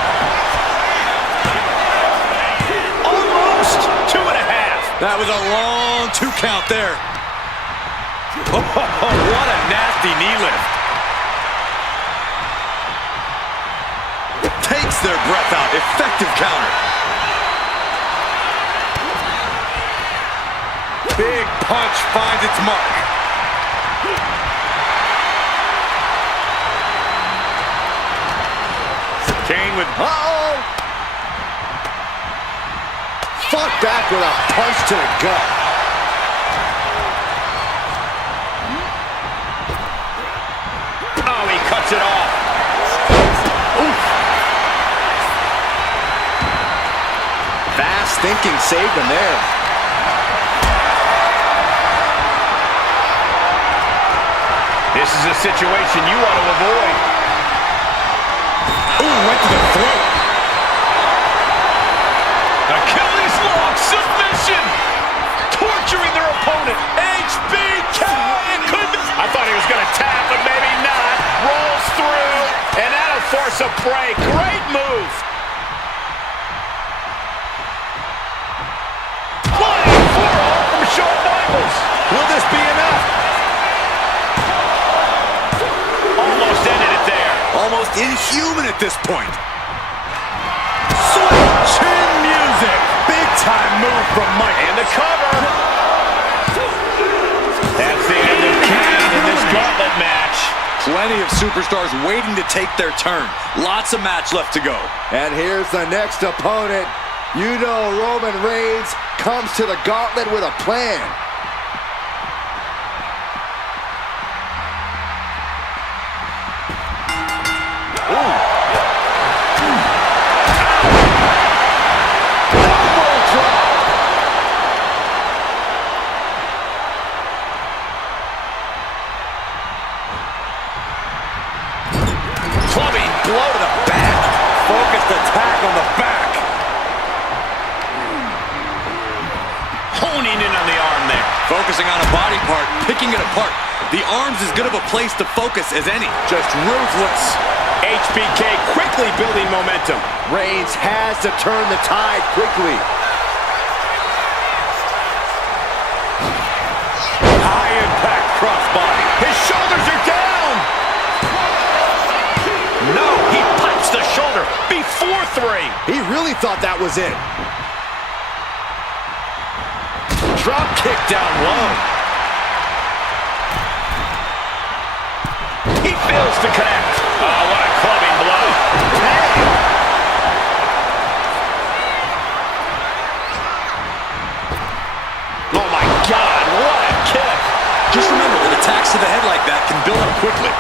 Almost 2.5. That was a long 2 count there. Oh, what a nasty knee lift. Takes their breath out. Effective counter. Big punch finds its mark. Kane with... Uh-oh! Fought back with a punch to the gut. Oh, he cuts it off. Oof. Fast thinking saved him there. This is a situation you want to avoid. Ooh, went to the throat. Achilles lock submission. Torturing their opponent. HBK. I thought he was going to tap, but maybe not. Rolls through, and that'll force a break. Great move. Flying forearm from Shawn Michaels. Will this be enough? Almost ended it there. Almost inhuman at this point. Sweet chin music. Big time move from Mike. And the cover. That's the end of Kane in this gauntlet match. Plenty of superstars waiting to take their turn. Lots of match left to go. And here's the next opponent. You know Roman Reigns comes to the gauntlet with a plan. Blow to the back. Focused attack on the back. Honing in on the arm there. Focusing on a body part, picking it apart. The arm's as good of a place to focus as any. Just ruthless. HBK quickly building momentum. Reigns has to turn the tide quickly. High impact crossbody. His shoulders are down. No, he punched the shoulder before 3. He really thought that was it. Drop kick down low. He fails to connect. Oh, what a clubbing blow. Oh my God, what a kick. Just remember that attacks to the head like that can build up quickly.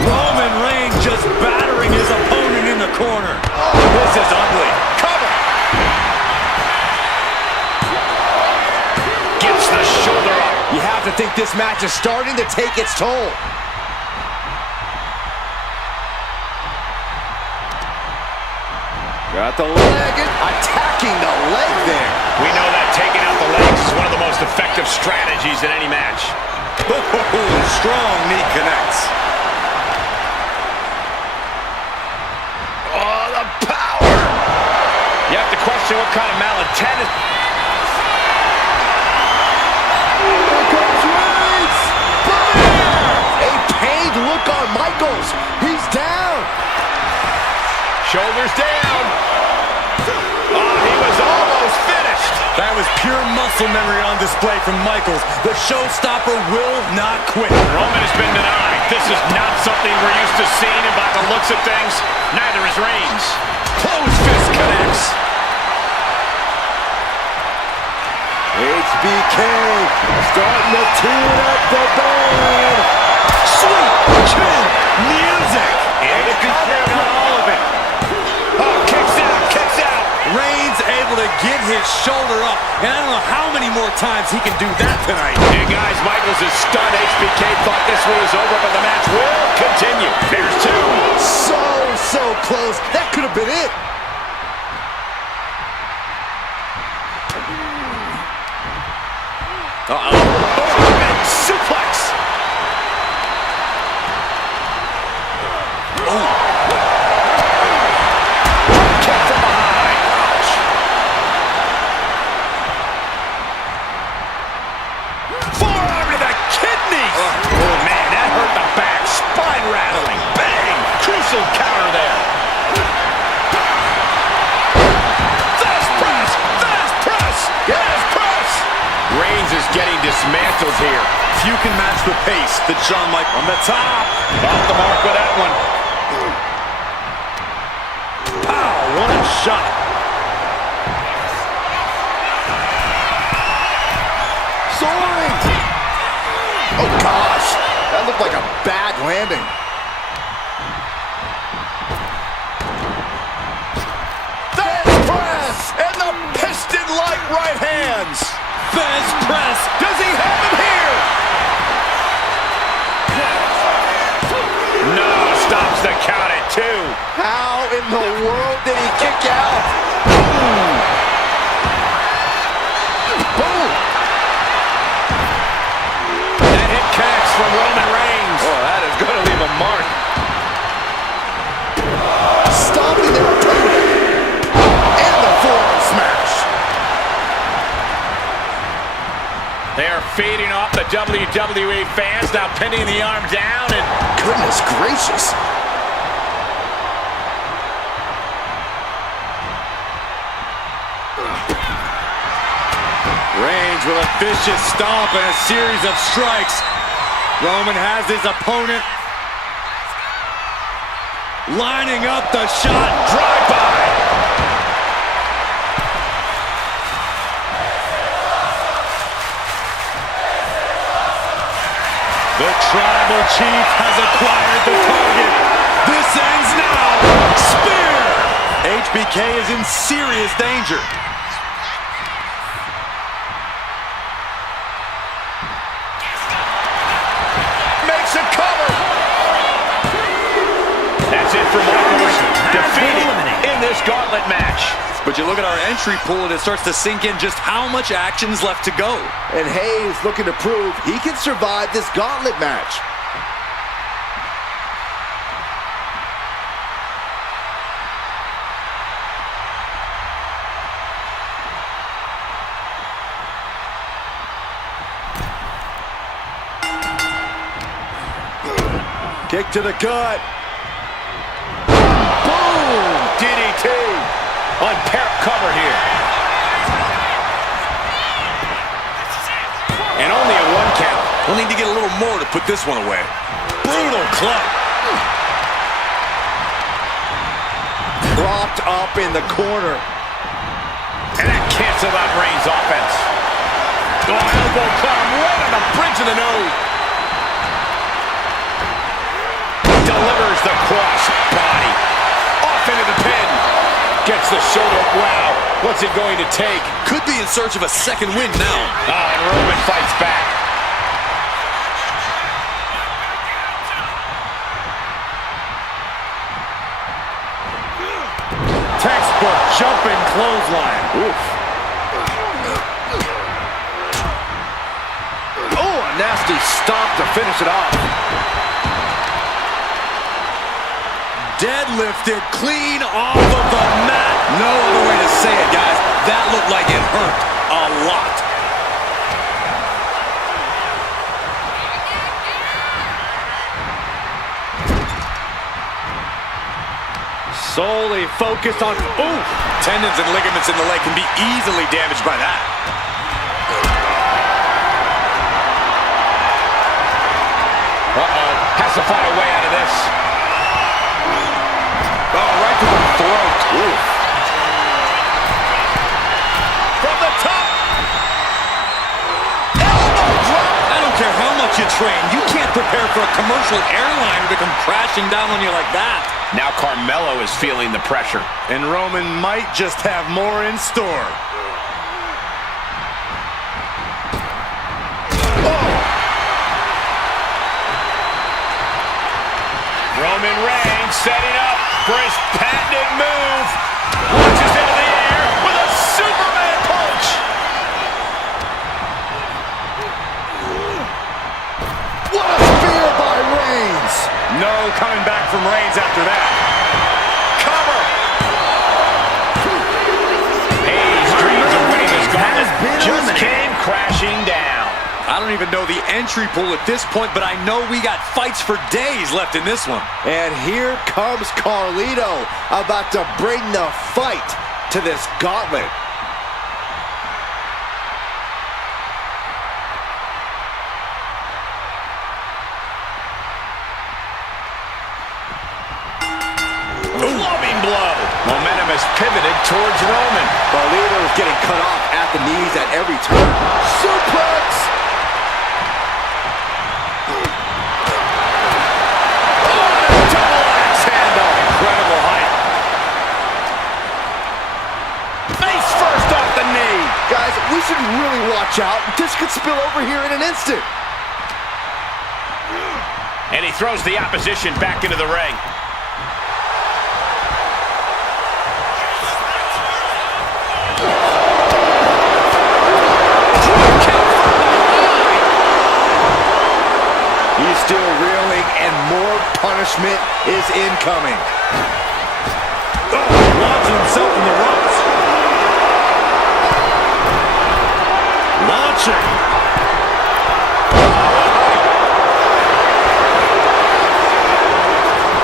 Roman Reigns just battering his opponent in the corner. This is ugly. Cover. Gets the shoulder up. You have to think this match is starting to take its toll. Got the leg, attacking the leg there. We know that taking out the legs is one of the most effective strategies in any match. Strong knee connects. Oh, the power! You have to question what kind of malintent. Here comes Reigns! Bam! A pained look on Michaels. He's down. Shoulders down. Oh, he was almost finished. That was pure muscle memory on display from Michaels. The showstopper will not quit. Roman has been denied. This is not something we're used to seeing, and by the looks of things, neither is Reigns. Close fist connects. HBK starting to tune up the band. Sweet chin music. HBK got all of it. Oh, kicks out, kicks out. Reigns able to get his shoulder up, and I don't know how many more times he can do that tonight. And guys, Michaels is stunned. HBK thought this one was over, but the match will continue. There's 2. So close. That could have been it. Overhead suplex. Kick from behind. Ouch. Forearm to the kidneys. Oh, man, that hurt the back. Spine rattling. Bang. Crucial counter there. Fast press. Fast press. Fast press. Reigns is getting dismantled here. Few can match the pace that Shawn Michaels On the top. Off the mark with that one. Wow, what a shot. Soaring. Oh, gosh. That looked like a bad landing. Fast press. And the piston-like right hands. Fast press. Does he have him here? No, stops the count at 2. How in the world did he kick out? Boom. Boom. That hit connects from Roman Reigns. Oh, that is going to leave a mark. Stomping their opponent. And the forearm smash. They are feeding off the WWE fans, now pinning the arm down, and Goodness gracious. Reigns with a vicious stomp and a series of strikes. Roman has his opponent lining up the shot. Drive-by. The tribal chief has acquired the target. This ends now. Spear. HBK is in serious danger. Makes a cover. That's it for Michaels. Defeated in this gauntlet match. But you look at our entry pool and it starts to sink in just how much action's left to go. And Hayes looking to prove he can survive this gauntlet match. Kick to the gut. Boom! DDT. Unpaired cover here. And only a 1 count. We'll need to get a little more to put this one away. Brutal club. Propped up in the corner. And that canceled out Reigns' offense. Oh, elbow caught him right on the bridge of the nose. Delivers the cross body. Off into the pin. Gets the shoulder. Wow. What's it going to take? Could be in search of a second win now. And Roman fights back. Textbook jumping clothesline. Oof. Oh, a nasty stomp to finish it off. Deadlifted clean off of the mat. No other way to say it, guys. That looked like it hurt a lot. Solely focused on... Ooh! Tendons and ligaments in the leg can be easily damaged by that. Uh-oh. Has to find a way out of this. Oh, right to the throat. Oof. From the top. Elbow drop. I don't care how much you train. You can't prepare for a commercial airliner to come crashing down on you like that. Now Carmelo is feeling the pressure. And Roman might just have more in store. Roman Reigns setting up for his patented move. Launches into the air with a Superman punch. What a spear by Reigns! No coming back from Reigns after that. Cover. Hayes' dreams of winning this gauntlet just came crashing down. I don't even know the entry pool at this point, but I know we got fights for days left in this one. And here comes Carlito, about to bring the fight to this gauntlet. Clubbing blow. Momentum has pivoted towards Roman. Carlito is getting cut off at the knees at every turn. Suplex! Incredible height. Face first off the knee. Guys, we should really watch out. This could spill over here in an instant. And he throws the opposition back into the ring. He's still reeling, and more punishment is incoming. Launching himself in the ropes. Launching.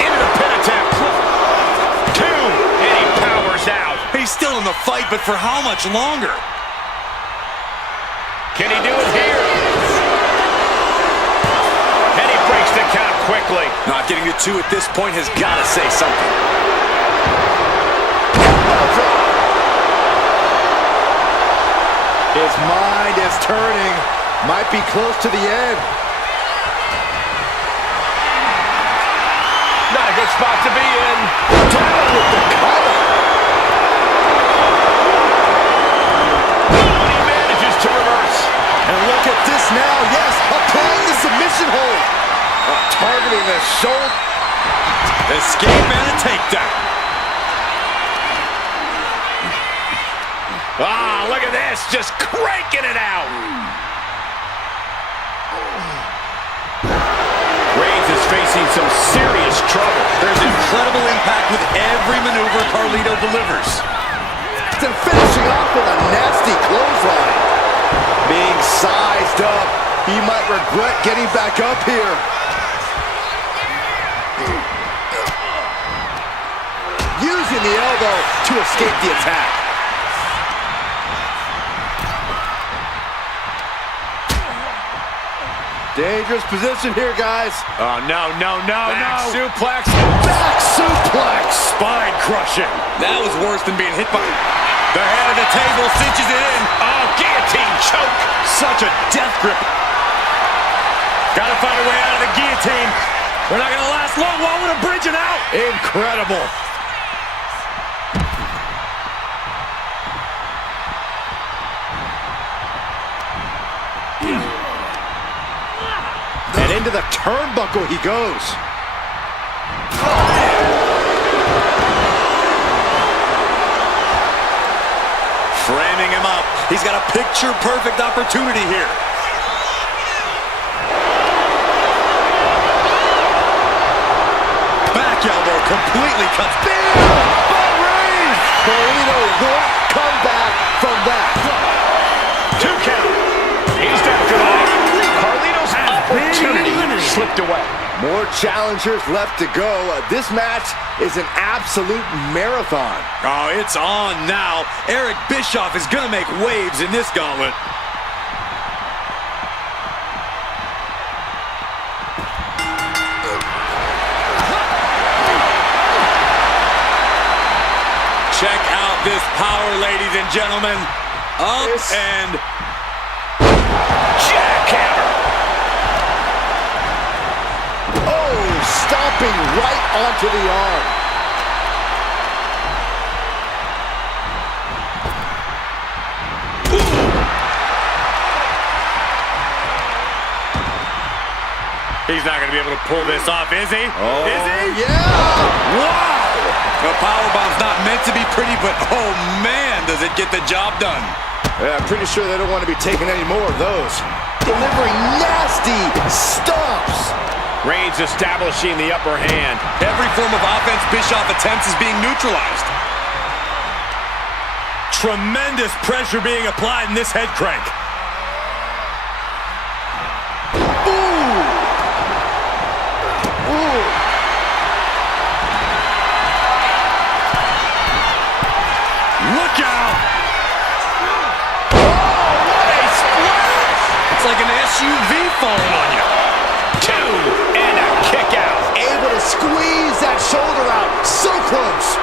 Into the pin attempt. 2, and he powers out. He's still in the fight, but for how much longer? Can he do it here? And he breaks the count quickly. Not getting to 2 at this point has got to say something. His mind is turning. Might be close to the end. Not a good spot to be in. Down with the cover. And he manages to reverse. And look at this now. Yes, applying the submission hold. Targeting the shoulder. Escape and a takedown. Ah, look at this, just cranking it out. Reigns is facing some serious trouble. There's incredible impact with every maneuver Carlito delivers. And finishing off with a nasty clothesline. Being sized up. He might regret getting back up here. Using the elbow to escape the attack. Dangerous position here, guys. Oh, no. Back suplex. Back suplex. Spine crushing. That was worse than being hit by... The head of the table cinches it in. Oh, guillotine choke. Such a death grip. Gotta find a way out of the guillotine. They're not gonna last long. Wall with a bridge and out. Incredible. And into the turnbuckle he goes. Framing him up. He's got a picture-perfect opportunity here. Back elbow completely cuts. Bam! Reigns! Carlito won't come back from that. 2 count. He's down for that. Carlito's opportunity slipped away. More challengers left to go. This match is an absolute marathon. Oh, it's on now. Eric Bischoff is going to make waves in this gauntlet. Check out this power, ladies and gentlemen. Up and... Jackhammer. Oh, stomping right onto the arm. He's not going to be able to pull this off, is he? Oh, is he? Yeah! Wow! The powerbomb's not meant to be pretty, but oh man, does it get the job done. Yeah, I'm pretty sure they don't want to be taking any more of those. Delivering nasty stomps. Reigns establishing the upper hand. Every form of offense Bischoff attempts is being neutralized. Tremendous pressure being applied in this head crank. Look out! Oh, what a splash! It's like an SUV falling on you. 2 and a kick out. Able to squeeze that shoulder out. So close.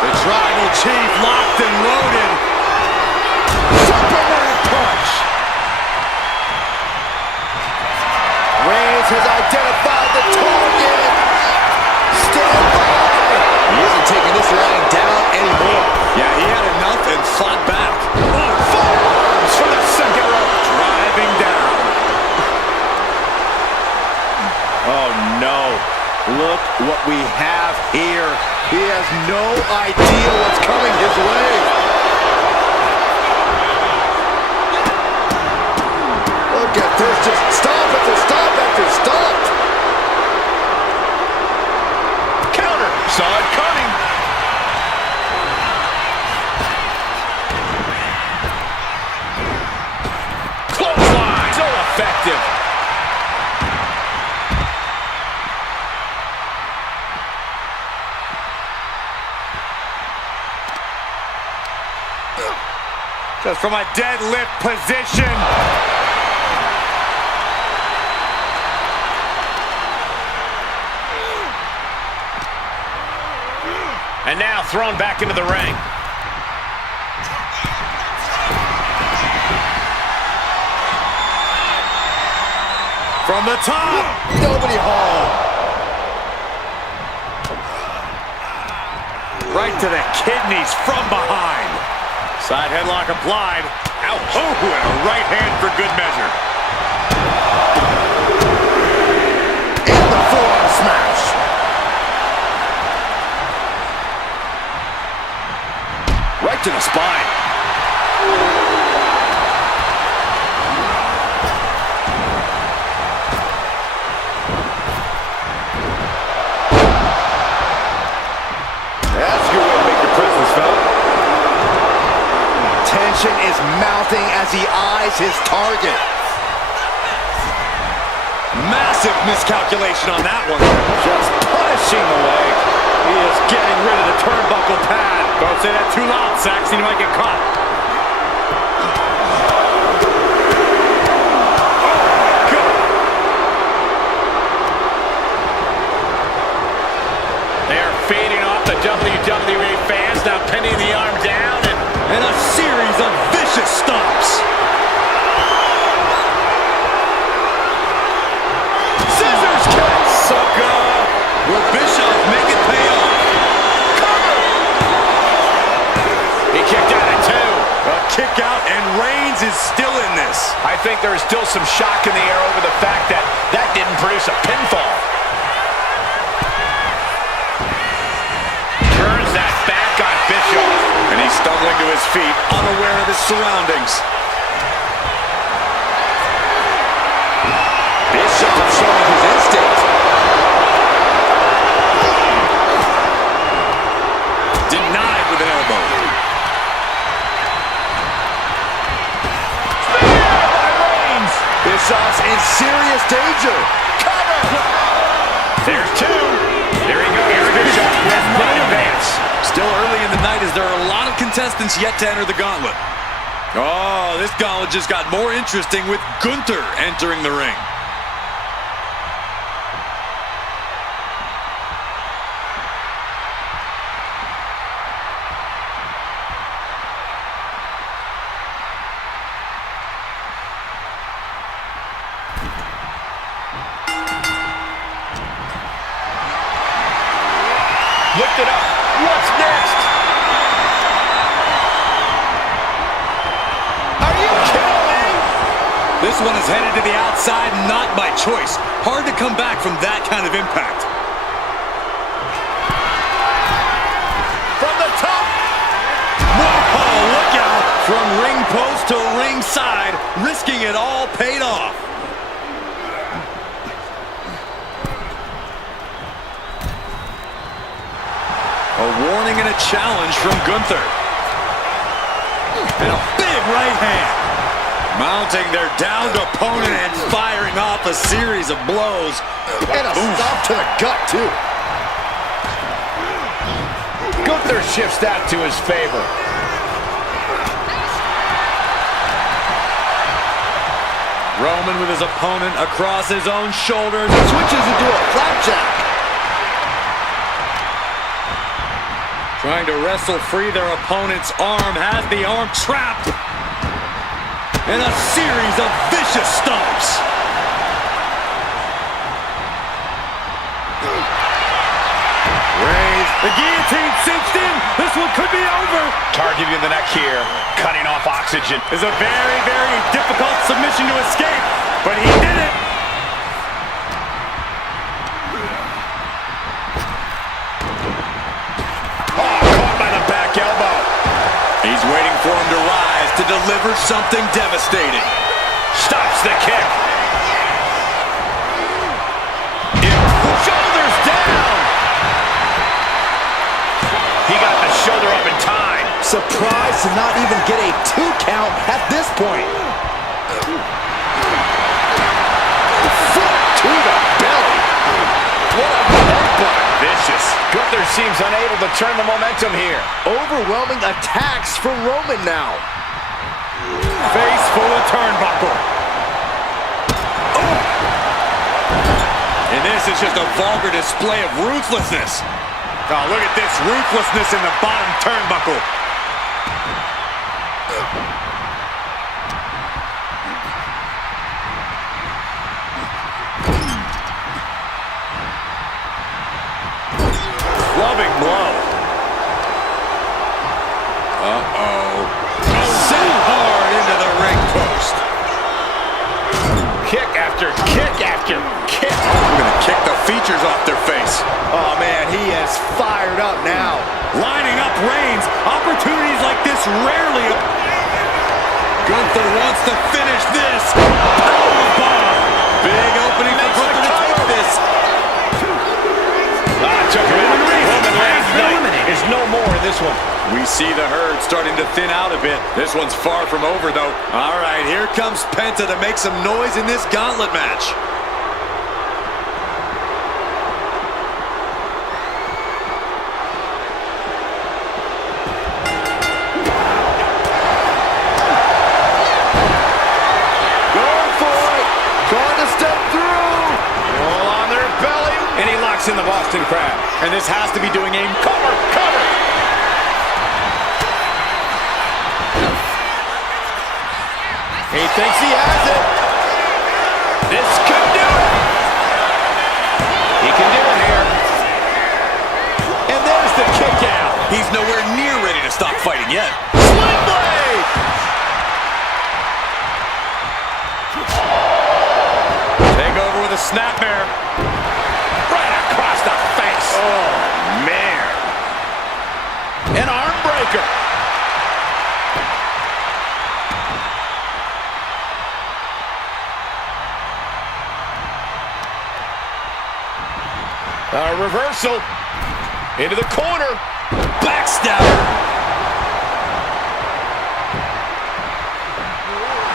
The tribal chief locked and loaded. Superman punch. Reigns has identified the target. Stand by. He isn't taking this lying down anymore. Yeah, he had enough and fought back. Forearms for the second rope. Driving down. Oh no. Look what we have here. He has no idea what's coming his way. Look at this. Just stop after stop after stop. Counter. Saw it coming. Clothesline. So effective. Usos from a deadlift position. And now thrown back into the ring. From the top. Nobody home. Right to the kidneys from behind. Side headlock applied. Ouch. Oh, and a right hand for good measure. And the forearm smash. Right to the spine. That's a good way to make your presence felt. Tension is mounting as he eyes his target. Massive miscalculation on that one. Just punishing the leg. He is getting rid of the turnbuckle pad. Don't say that too loud, Saxon. You might get caught. They are fading off the WWE fans, now pinning the arm down And a series of vicious stomps. Scissors kick. Sucker. Will Bischoff make it pay off? Cover. He kicked out at 2. A kick out, and Reigns is still in this. I think there is still some shock in the air over the fact that that didn't produce a pinfall. Turns that back on Bischoff. And he's stumbling to his feet, unaware of his surroundings. Bischoff showing his instinct. Denied with an elbow. Bischoff's in serious danger. Cover! There's 2. There he goes. Here's Bischoff with one advance. Still early in the night as there are a lot of contestants yet to enter the gauntlet. Oh, this gauntlet just got more interesting with Gunther entering the ring. Lift it up. What's next? Are you kidding me? This one is headed to the outside, not by choice. Hard to come back from that kind of impact. From the top. Whoa, look out. From ring post to ringside, risking it all paid off. A warning and a challenge from Gunther. And a big right hand. Mounting their downed opponent and firing off a series of blows. And a stop to the gut, too. Gunther shifts that to his favor. Roman with his opponent across his own shoulders. Switches into a flapjack. Trying to wrestle free their opponent's arm, has the arm trapped. And a series of vicious stomps. Reigns, the guillotine cinched in. This one could be over. Targeting the neck here, cutting off oxygen. It's a very, very difficult submission to escape, but he did it. He's waiting for him to rise to deliver something devastating. Stops the kick. Shoulders down. He got the shoulder up in time. Surprised to not even get a 2 count at this point. Foot to the belly. What a headbutt. Vicious. Gunther seems unable to turn the momentum here. Overwhelming attacks from Roman now. Face full of turnbuckle. Oh. And this is just a vulgar display of ruthlessness. Oh, look at this ruthlessness in the bottom turnbuckle. Loving blow. Uh-oh. Sent hard into the ring post. Kick after kick after kick. We're going to kick the features off their face. Oh, man, he is fired up now. Lining up Reigns. Opportunities like this rarely. Gunther wants to finish this. Powerbomb. Big opening for Gunther to take this. Took him in the ring. Is no more in this one. We see the herd starting to thin out a bit. This one's far from over, though. All right, here comes Penta to make some noise in this gauntlet match. Going for it. Trying to step through. All on their belly. And he locks in the Boston Crab. And this has to be doing aim. Cover, cover. He thinks he has it. This could do it. He can do it here. And there's the kick out. He's nowhere near ready to stop fighting yet. Sling blade. Take over with a snapmare. Right across the face. Oh, man. An arm breaker. A reversal into the corner. Backstabber.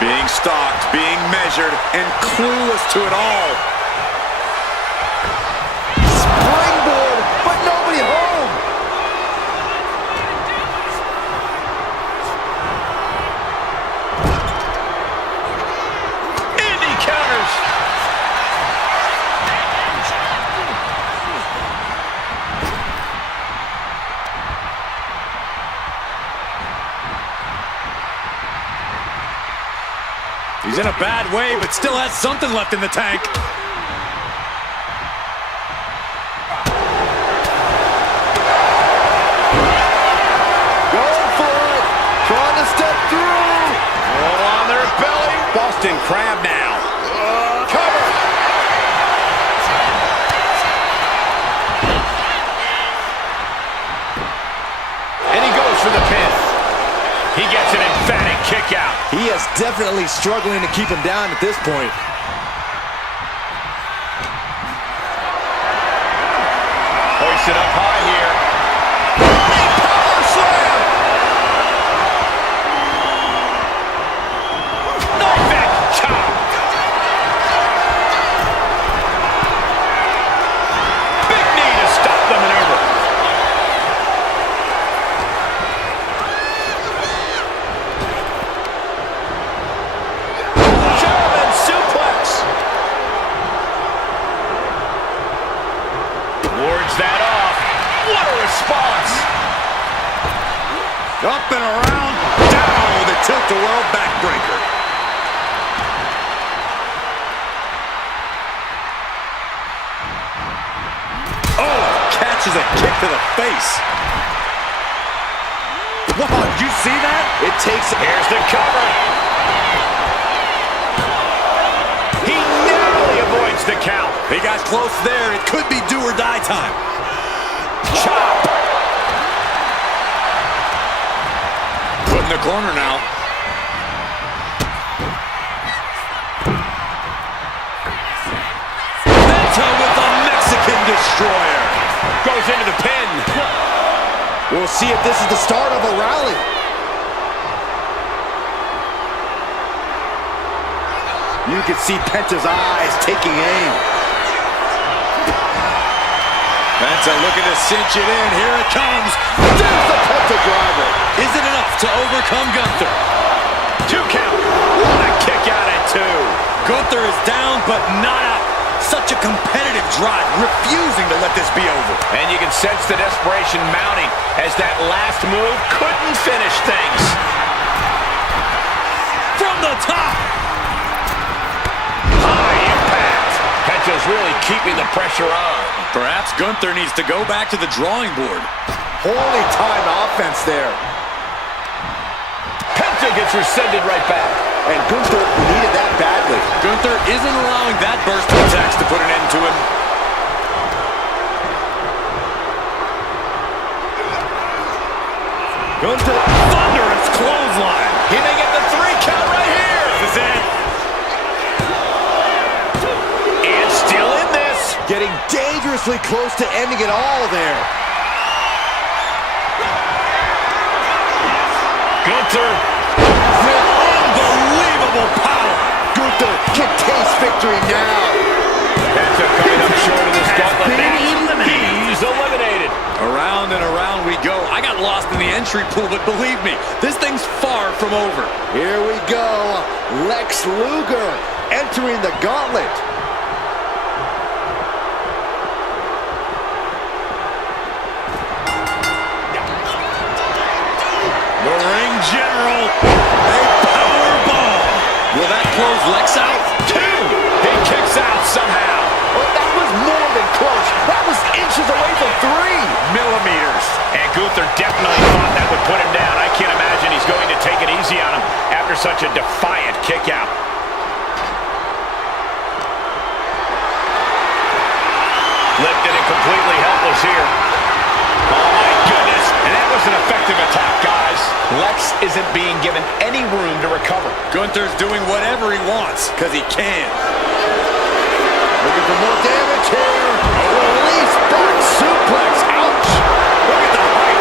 Being stalked, being measured, and clueless to it all. Springboard, but nobody home. And he counters. He's in a bad way, but still has something left in the tank. Going for it. Trying to step through. All on their belly. Boston Crab now. Cover. And he goes for the pin. He gets an emphatic kick out. He is definitely struggling to keep him down at this point. Hoisted up high here. Power slam. Knife edge chop. Big knee to stop the maneuver. German suplex. Wards that off. What a response. Up and around, down with a tilt-a-whirl backbreaker. Oh, catches a kick to the face. Wow, did you see that? It takes... Here's the cover. He narrowly avoids the count. He got close there. It could be do or die time. Chop. Put in the corner now. Penta with the Mexican Destroyer. Goes into the pin. We'll see if this is the start of a rally. You can see Penta's eyes taking aim. Penta looking to cinch it in. Here it comes. There's the Penta driver. Is it enough to overcome Gunther? 2 count. 2. Gunther is down, but not out. Such a competitive drive, refusing to let this be over. And you can sense the desperation mounting as that last move couldn't finish things. From the top. High impact. Penta's really keeping the pressure on. Perhaps Gunther needs to go back to the drawing board. Holy time offense there. Penta gets rescinded right back. And Gunther needed that badly. Gunther isn't allowing that burst of attacks to put an end to him. Gunther, Thunderous clothesline. He may get the 3 count right here. This is it. And still in this. getting dangerously close to ending it all there. Gunther. Unbelievable power. Gunther can taste victory now. Penta coming up short of this gauntlet match. He's eliminated. Around and around we go. I got lost in the entry pool, but believe me, this thing's far from over. Here we go. Lex Luger entering the gauntlet. The ring general, a power bomb. Will that close Lex out? 2. He kicks out somehow. Well, that was more than close. That was inches away from 3 millimeters. And Gunther definitely thought that would put him down. I can't imagine he's going to take it easy on him after such a defiant kick out. Lifted and completely helpless here. Oh my goodness. And that was an effective attack, guys. Lex isn't being given any room to recover. Gunther's doing whatever he wants, because he can. Looking for more damage here. Release back suplex. Ouch. Look at the height.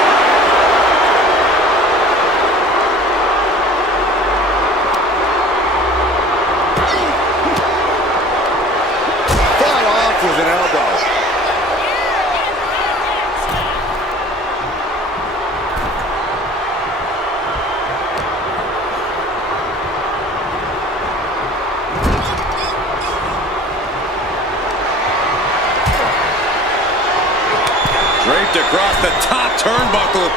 Fought off with an elbow. Draped across the top turnbuckle.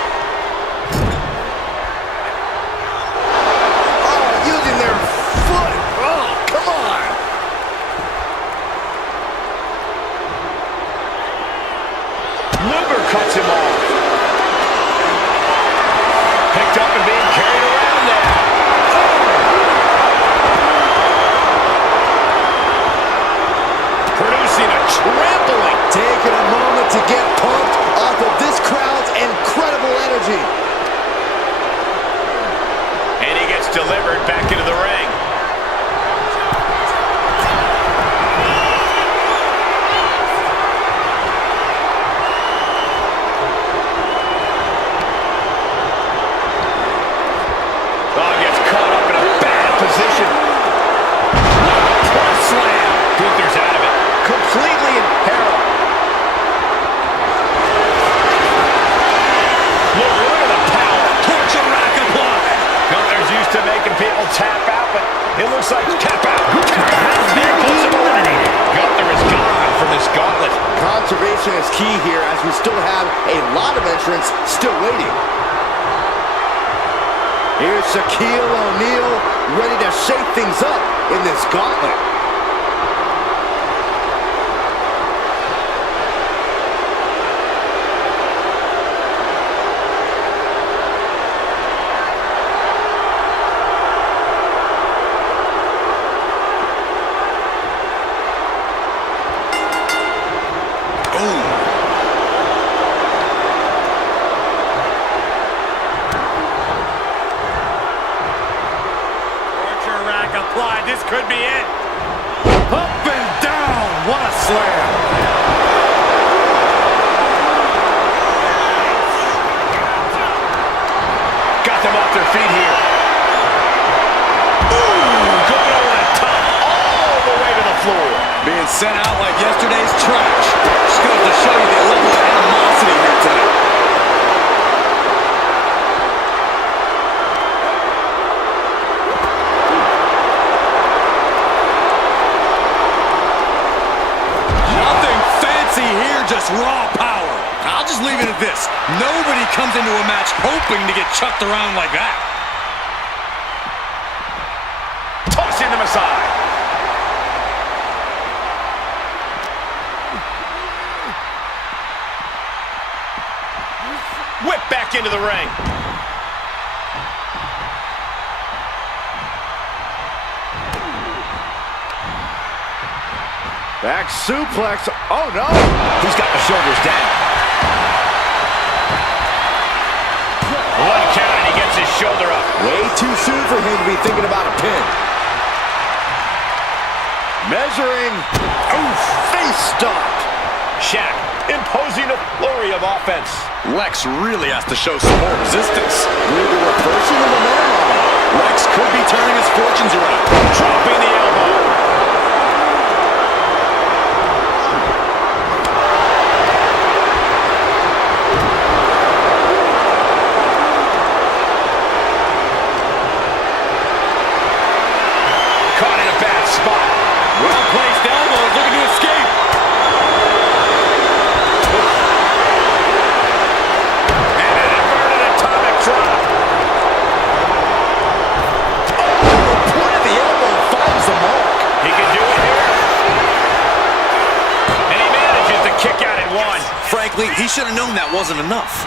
Oh, using their foot. Oh, come on. Luger cuts him off. Picked up and being carried around there. Producing a trampling. Taking a moment to get pumped off of this crowd's incredible energy. And he gets delivered back into the ring. Oh, gets caught up in a bad position. Press slam. Gunther's out of it. Completely in peril. Look at the power. Torture rack applied. Gunther's used to making people tap out, but it looks like tap out. has been eliminated. Gunther is gone from this gauntlet. Conservation is key here as we still have a lot of entrants still waiting. Here's Shaquille O'Neal ready to shake things up in this gauntlet. Applied. This could be it. Up and down. What a slam. Got them off their feet here. Ooh, going over the top, all the way to the floor. Being sent out like yesterday's trash. Just goes to show you the level of animosity here tonight. just raw power. I'll just leave it at this. Nobody comes into a match hoping to get chucked around like that. Tossing them aside. Whip back into the ring. Back suplex. Oh, no. He's got the shoulders down. One count and he gets his shoulder up. Way too soon for him to be thinking about a pin. Measuring. Oof. Face stop. Shaq imposing a flurry of offense. Lex really has to show some more resistance. Luger reversing the momentum on him. Lex could be turning his fortunes around. Dropping the elbow. Caught in a bad spot. Well-placed elbows looking to escape. And an inverted atomic drop. The point of the elbow finds the mark. He can do it here. And he manages to kick out at one. Frankly, he should have known that wasn't enough.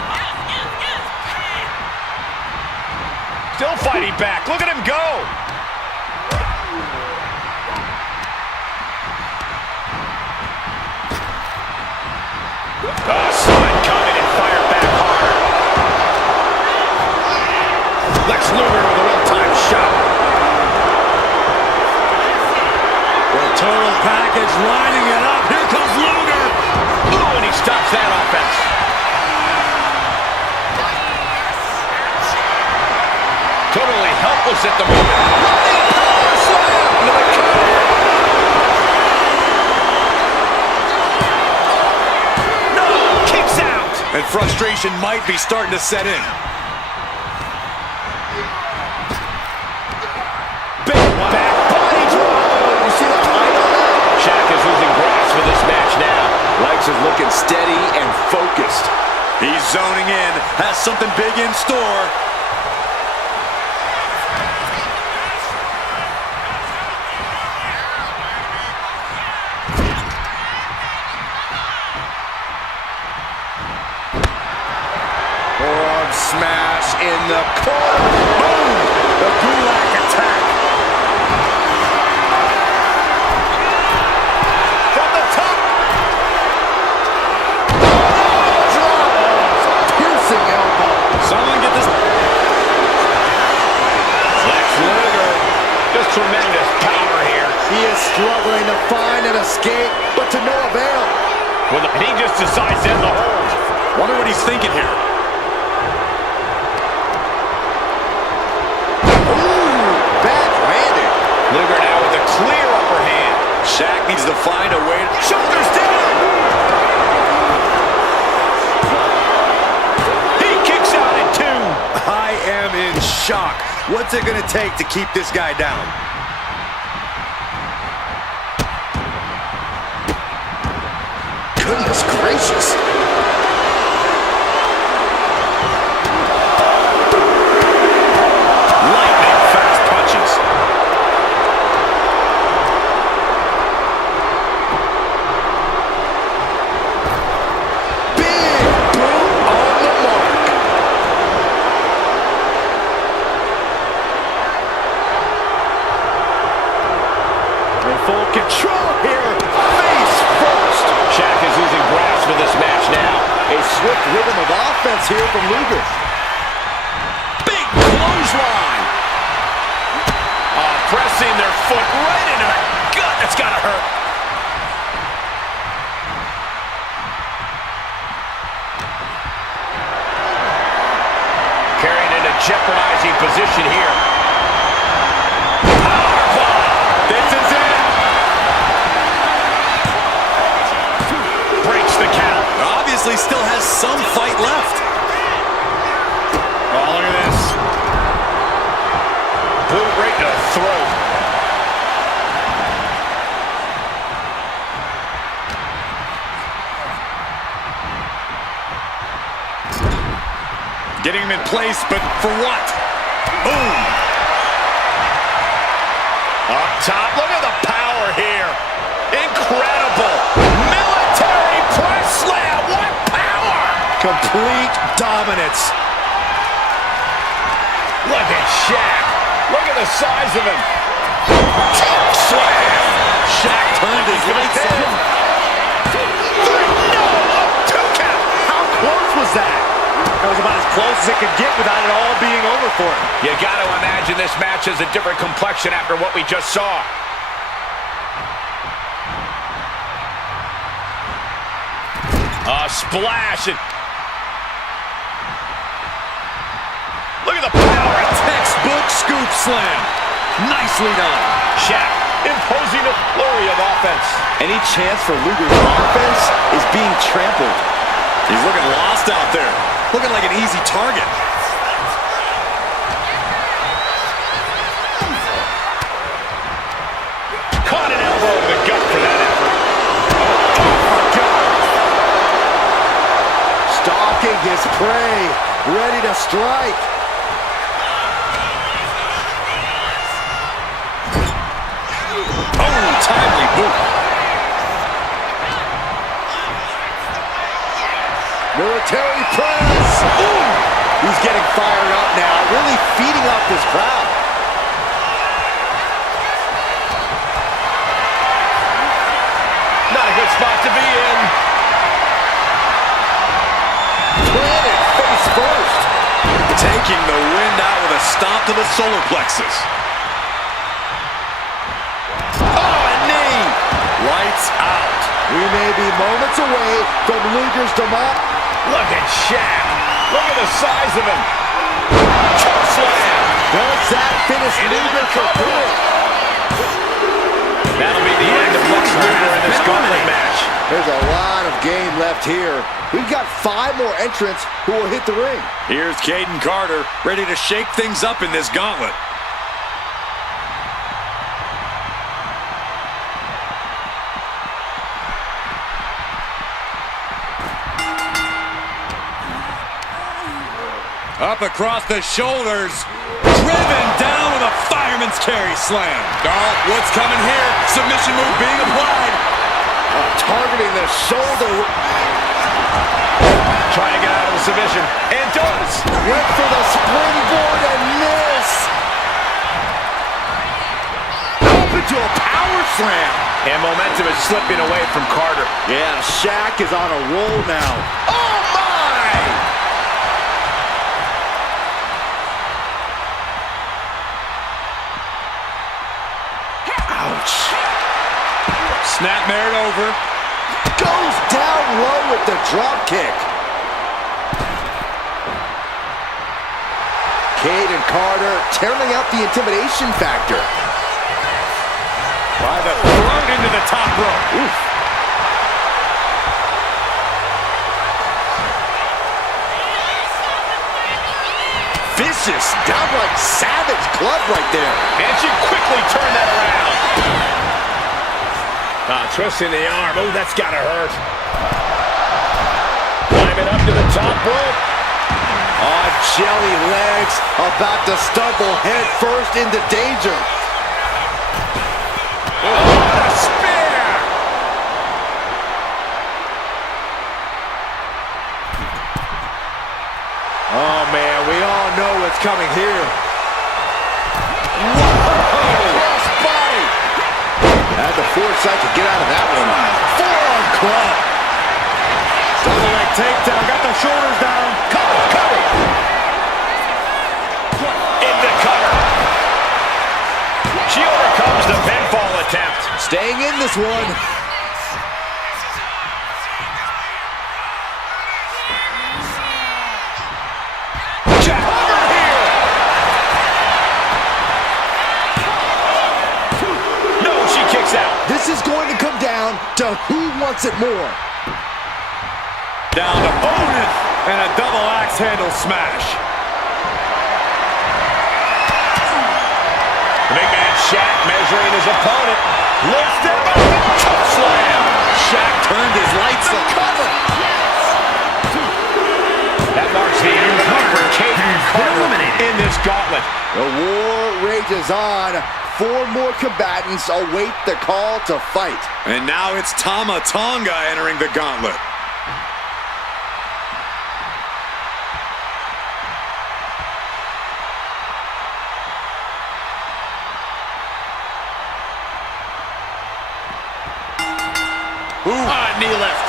Still fighting back. Look at him go. Oh, saw it coming and fired back hard. Lex Luger with a well-timed shot. The total package lining it up. Here comes Luger. Ooh, and he stops that offense. Totally helpless at the moment. Running power slam into the cover. No, kicks out. And frustration might be starting to set in. Big back body drop. You see the height on that? Shaq is losing grasp for this match now. Lex is looking steady and focused. He's zoning in. Has something big in store. Forearm smash in the corner. Boom! The Gulak attack. From the top. Piercing elbow. Someone get this. Lex Luger. Just tremendous power here. He is struggling to find an escape, but to no avail. Well, he just decides to end the hold. Wonder what he's thinking here. Backhanded. Luger now with a clear upper hand. Shaq needs to find a way. Shoulders down. He kicks out at two. I am in shock. What's it going to take to keep this guy down? Goodness gracious. Lightning fast punches. Big boot on the mark. In full control here. Face first. Shaq is losing grasp of this match now. A swift rhythm of offense here from Luger. Big clothesline. Pressing their foot right into the gut. That's gotta hurt. Carrying into jeopardizing position here. Powerbomb. This is it. Breaks the count. Obviously still has some fight left. Oh, look at this. Boot right to the throat. Getting him in place, but for what? Boom! Up top, look at the power here. Incredible. Military press slam, what power! Complete dominance. Look at Shaq. Look at the size of him. Choke slam. Shaq turned his lights on. No, a 2 count. How close was that? That was about as close as it could get without it all being over for him. You got to imagine this match has a different complexion after what we just saw. A splash. And look at the power. A textbook scoop slam. Nicely done. Shaq imposing a flurry of offense. Any chance for Luger's offense is being trampled. He's looking lost out there. Looking like an easy target. Caught an elbow to the gut for that effort. Oh my God. Stalking his prey, ready to strike. Oh, timely boot. Military press. Ooh. He's getting fired up now, really feeding off this crowd. Not a good spot to be in. Planted face first. Taking the wind out with a stomp to the solar plexus. Oh, a knee. Lights out. We may be moments away from Luger's demise. Look at Shaq. Look at the size of him. Choke slam. Does that finish Luger for good? That'll be the end of Lex Luger in this gauntlet match. There's a lot of game left here. We've got 5 more entrants who will hit the ring. Here's Kaden Carter, ready to shake things up in this gauntlet. Up across the shoulders, driven down with a fireman's carry slam. Oh, what's coming here? Submission move being applied. Targeting the shoulder. Trying to get out of the submission. And does. Went for the springboard and miss. Up into a power slam. And momentum is slipping away from Carter. Yeah, Shaq is on a roll now. Oh, my! Ouch. Snapmare it over. Goes down low with the drop kick. Kaden Carter tearing out the intimidation factor. By the throat into the top rope. Oof. Vicious, downright savage club right there. And she quickly turned that around. Twisting the arm. Oh, that's gotta hurt. Climbing up to the top rope. On jelly legs, about to stumble head first into danger. What a spear! Oh, man, we all know what's coming here. Cross body. Had the foresight to get out of that one. Forearm club. Double leg takedown, got the shoulders down. Cover. Into cover. She overcomes the pinfall attempt. Staying in this one. Cover here. No, she kicks out. This is going to come down to who wants it more. Down to Odin and a double axe handle smash. The big man Shaq measuring his opponent. Lifts him up. Choke slam. Shaq turned his lights on. That marks the end of gauntlet. The war rages on. 4 more combatants await the call to fight. And now it's Tomatonga entering the gauntlet. Knee lift.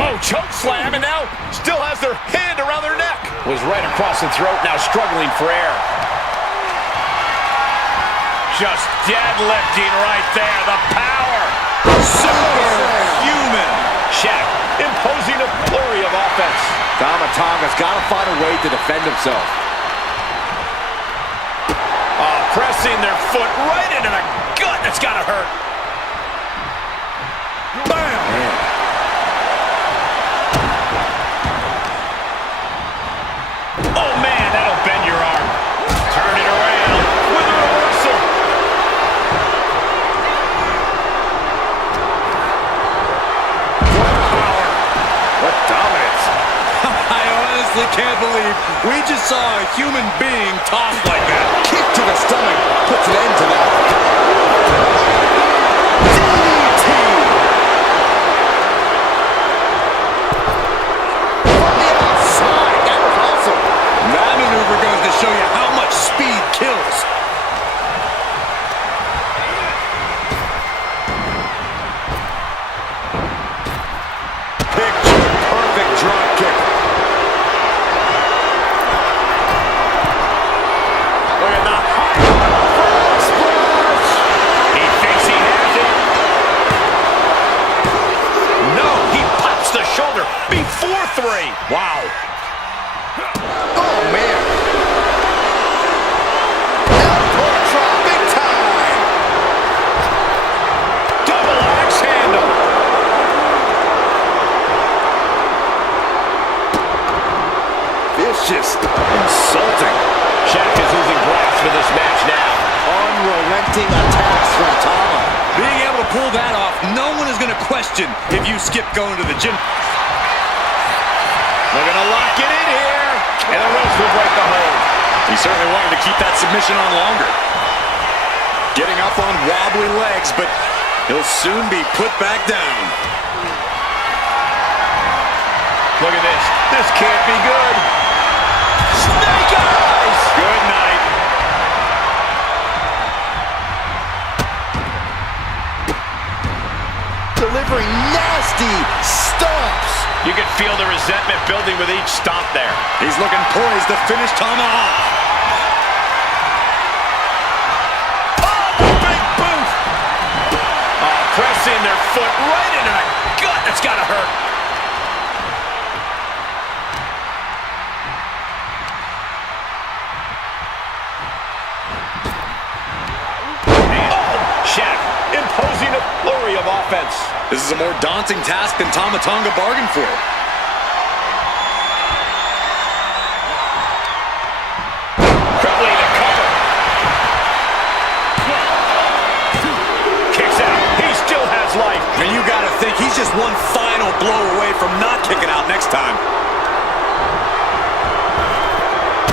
Oh, choke slam, and now still has their hand around their neck. Was right across the throat, now struggling for air. Just deadlifting right there, the power. Superhuman. Shaq imposing a flurry of offense. Tomatonga's got to find a way to defend himself. Pressing their foot right into the gut. That's got to hurt. Bam! Oh, man, that'll bend your arm. Turn it around with a reversal. What power. What dominance. I honestly can't believe we just saw a human being tossed like that. Kick to the stomach puts an end to that. DDT! From the outside, that was awesome. That maneuver goes to show you how much speed kills. Picture perfect drop kick. Look at the height. Splash. He thinks he has it. No, he pops the shoulder before 3. Wow. Oh, man. Elbow drop, big time. Double axe handle. Vicious, insulting. Shaq is losing grasp of this match now. Unrelenting attacks from Tama. Being able to pull that off, no one is going to question if you skip going to the gym. They're going to lock it in here. And the ropes will break the hold. He certainly wanted to keep that submission on longer. Getting up on wobbly legs, but he'll soon be put back down. Look at this. This can't be good. Snake eyes. Good night. Delivering nasty stomps. You can feel the resentment building with each stomp there. He's looking poised to finish Tama off. Oh, the big boot. Oh, pressing their foot right into the gut. That's got to hurt. Shaq imposing a flurry of offense. This is a more daunting task than Tomatonga bargained for. Crippling the cover. Kicks out. He still has life. And you got to think he's just one final blow away from not kicking out next time.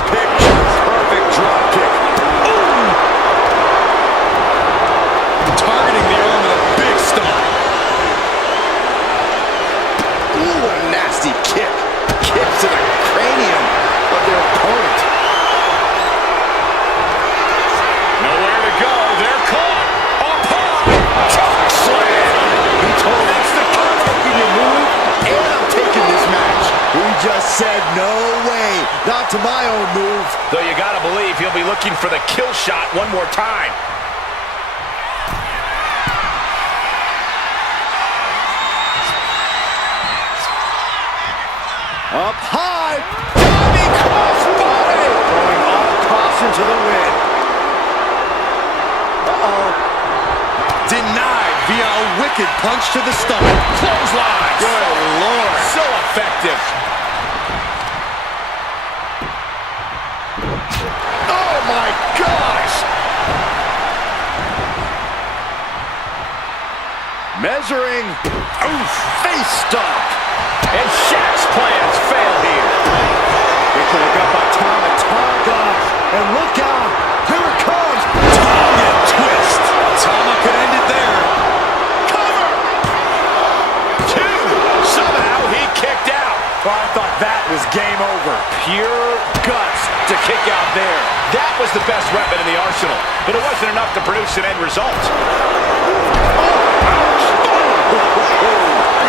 Picture perfect drop kick. Targeting the arm with a big stomp. Ooh, a nasty kick. Kick to the cranium of their opponent. Nowhere to go. They're caught. Up high. Choke slam. He told us I'm taking your move and I'm taking this match. We just said no way. Not to my own move. Though you gotta believe he'll be looking for the kill shot one more time. Up high. Diving crossbody. Going all across into the wind. Uh-oh. Denied via a wicked punch to the stomach. Clothesline. Good Lord. So effective. Oh my gosh. Measuring. Ooh, face stomp. And Shaq's plans fail here. Gets a look up by Tomatonga. And look out. Here it comes. Tonga twist. Tama could end it there. Cover! 2. Somehow he kicked out. Oh, I thought that was game over. Pure guts to kick out there. That was the best weapon in the arsenal, but it wasn't enough to produce an end result.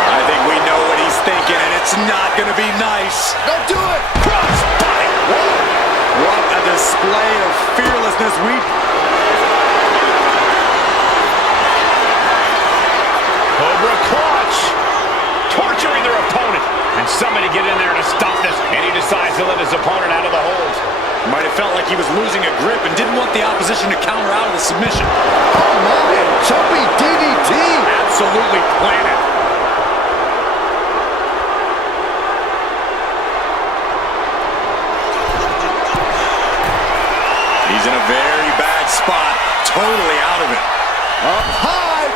I think we know what he's thinking, and it's not going to be nice. Don't do it. Cross body. What a display of fearlessness. Cobra clutch. Torturing their opponent. And somebody get in there to stop this. And he decides to let his opponent out of the hold. Might have felt like he was losing a grip and didn't want the opposition to counter out of the submission. Oh, my. Jumping DDT. Absolutely planted. He's in a very bad spot. Totally out of it. Up high.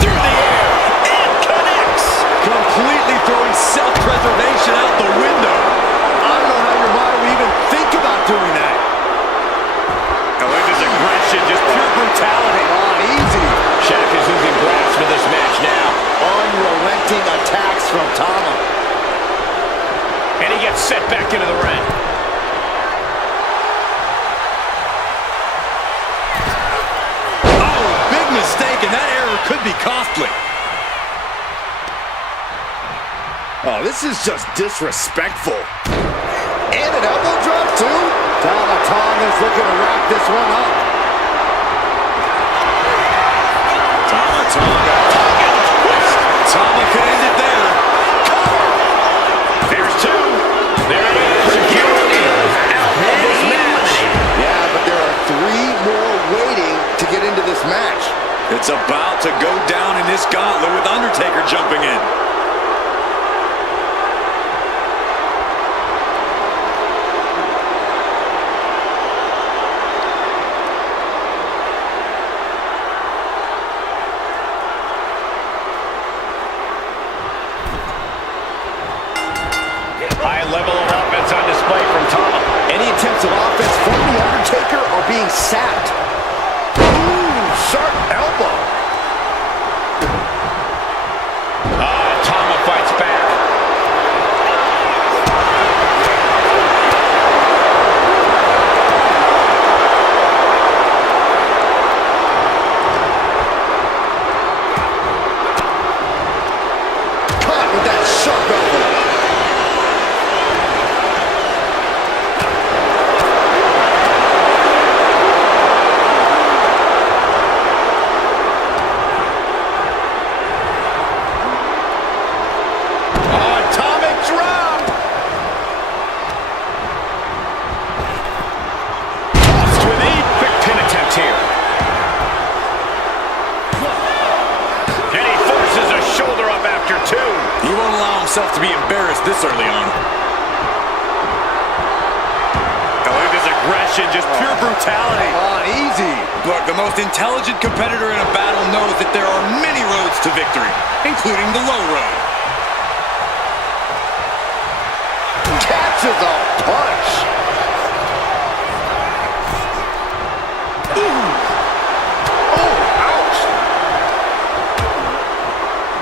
Through the air. And connects. Completely throwing self-preservation out the window. I don't know how your mind would even think about doing that. Now look at this aggression, just pure brutality. On easy. Shaq is losing grasp of this match now. Unrelenting attacks from Tama. And he gets set back into the ring. Oh, big mistake, and that error could be costly. Oh, this is just disrespectful. And an elbow drop, too. Tomatonga's looking to wrap this one up. Tomatonga. Tama could end it there. There's 2. There it is. Security is out of this match. Yeah, but there are 3 more waiting to get into this match. It's about to go down in this gauntlet with Undertaker jumping in. High level of offense on display from Tama. Any attempts of offense from The Undertaker are being sapped. Ooh, sharp elbow. Tama fights back. Caught with that sharp elbow. To be embarrassed this early on. Oh, look at this aggression, just pure brutality. Come on, easy. Look, the most intelligent competitor in a battle knows that there are many roads to victory, including the low road. Catches a punch. Ooh. Oh, ouch.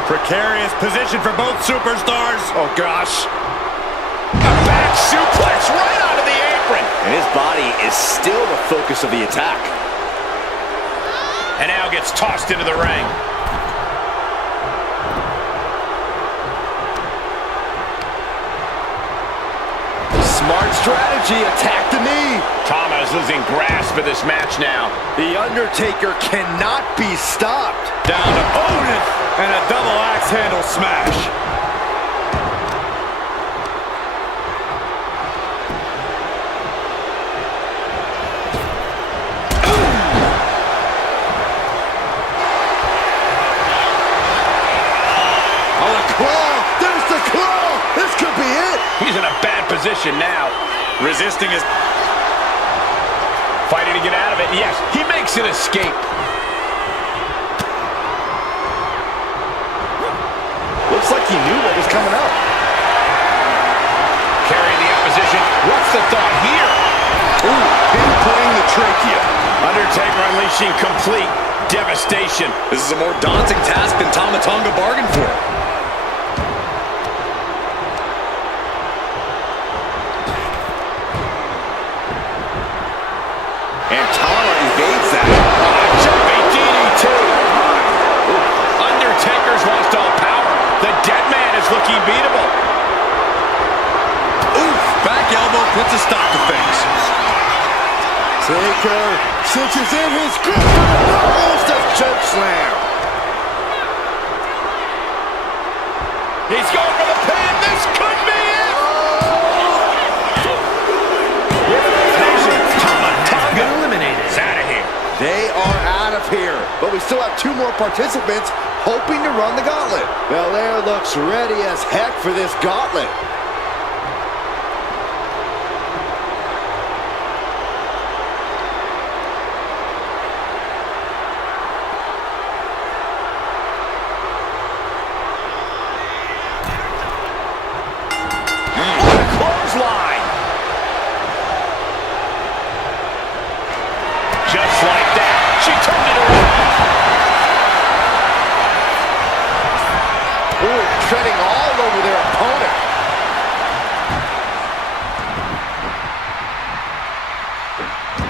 Precarious position for both superstars. Oh, gosh. A back suplex right onto the apron. And his body is still the focus of the attack. And now gets tossed into the ring. Smart strategy, attack the knee. Tama is losing grasp of this match now. The Undertaker cannot be stopped. Down to Otis and a double axe handle smash. Oh, a claw. There's the claw. This could be it. He's in a bad position now. Resisting his... Fighting to get out of it. Yes, he makes an escape. Looks like he knew what was coming up. Undertaker unleashing complete devastation. This is a more daunting task than Tomatonga bargained for. And Caro evades that. Jumping DDT. Undertaker's lost all power. The dead man is looking beatable. Oof, back elbow puts a stop to things. Taker cinches in his grip and almost a choke slam. He's going for the pin. This could be it. Tomatonga eliminated. It's out of here. They are out of here, but we still have 2 more participants hoping to run the gauntlet. Belair looks ready as heck for this gauntlet. Clothesline. Just like that, she turned it around. Ooh, treading all over their opponent.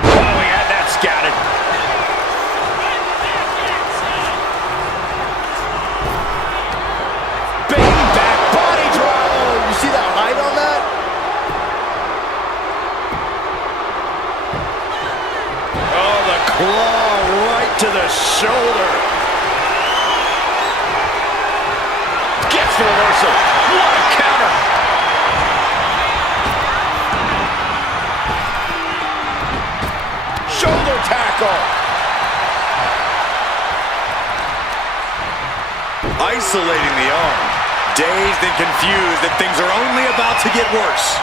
Oh, we had that scouted. Big back body drop. Oh, you see that height on that? Oh, the claw right to the shoulder. Gets the reversal. What a counter. Shoulder tackle. Isolating the arm. Dazed and confused that things are only about to get worse.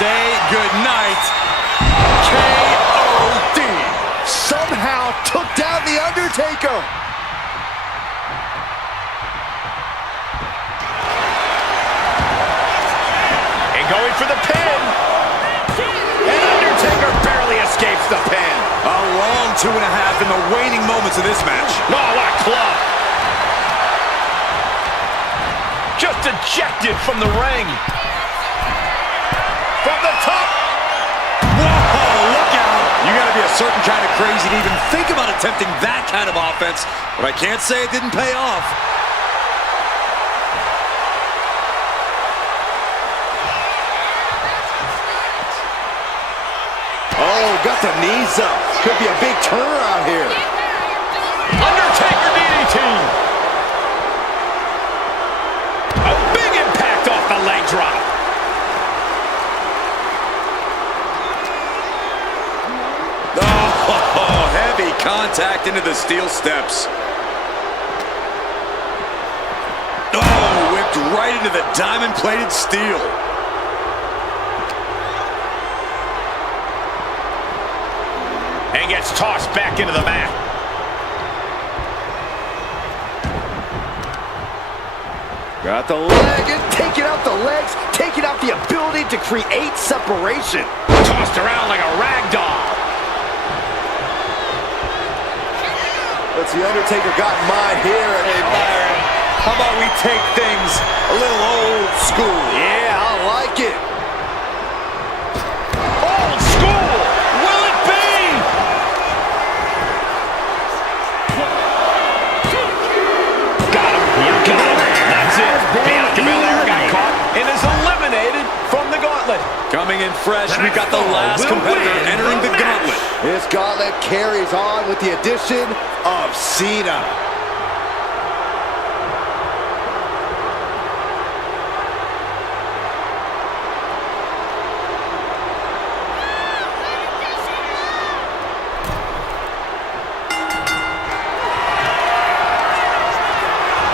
Say goodnight. K.O.D. Somehow took down the Undertaker. And going for the pin. And Undertaker barely escapes the pin. A long 2.5 in the waning moments of this match. Oh, what a club. Just ejected from the ring. From the top. Whoa, look out. You gotta be a certain kind of crazy to even think about attempting that kind of offense, but I can't say it didn't pay off. Oh, got the knees up. Could be a big turnaround here. Undertaker DDT. A big impact off the leg drop. Oh, heavy contact into the steel steps. Oh, whipped right into the diamond-plated steel. And gets tossed back into the mat. Got the leg and taking out the legs, taking out the ability to create separation. Tossed around like a rag doll. What's the Undertaker got in mind here? Hey, Byron, how about we take things a little old school? Yeah, I like it. Old school. Will it be? Got him. Bianca Belair. That's it. Bianca Belair got caught and is eliminated from the gauntlet. Coming in fresh, we've got the last competitor entering the gauntlet. This gauntlet carries on with the addition of Cena.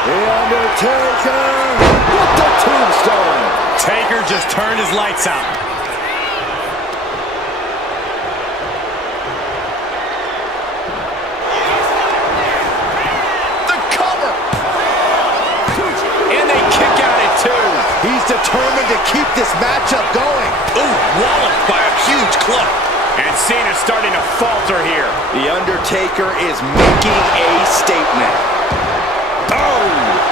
The Undertaker with the tombstone. Taker just turned his lights out. The cover. And they kick out at 2. He's determined to keep this matchup going. Ooh, walloped by a huge club. And Cena's starting to falter here. The Undertaker is making a statement. Oh!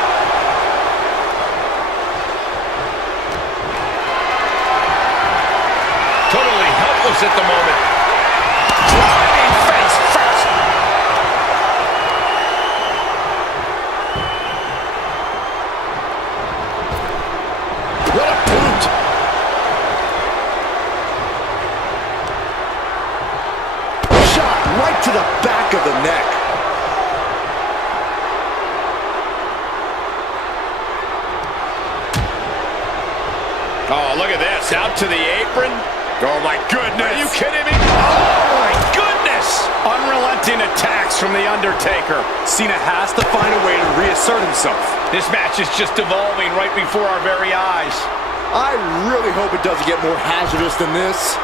Totally helpless at the moment. Driving face first. What a boot. Shot right to the back of the neck. Oh, look at this. Out to the apron. Oh, my goodness. Are you kidding me? Oh, my goodness. Unrelenting attacks from The Undertaker. Cena has to find a way to reassert himself. This match is just evolving right before our very eyes. I really hope it doesn't get more hazardous than this.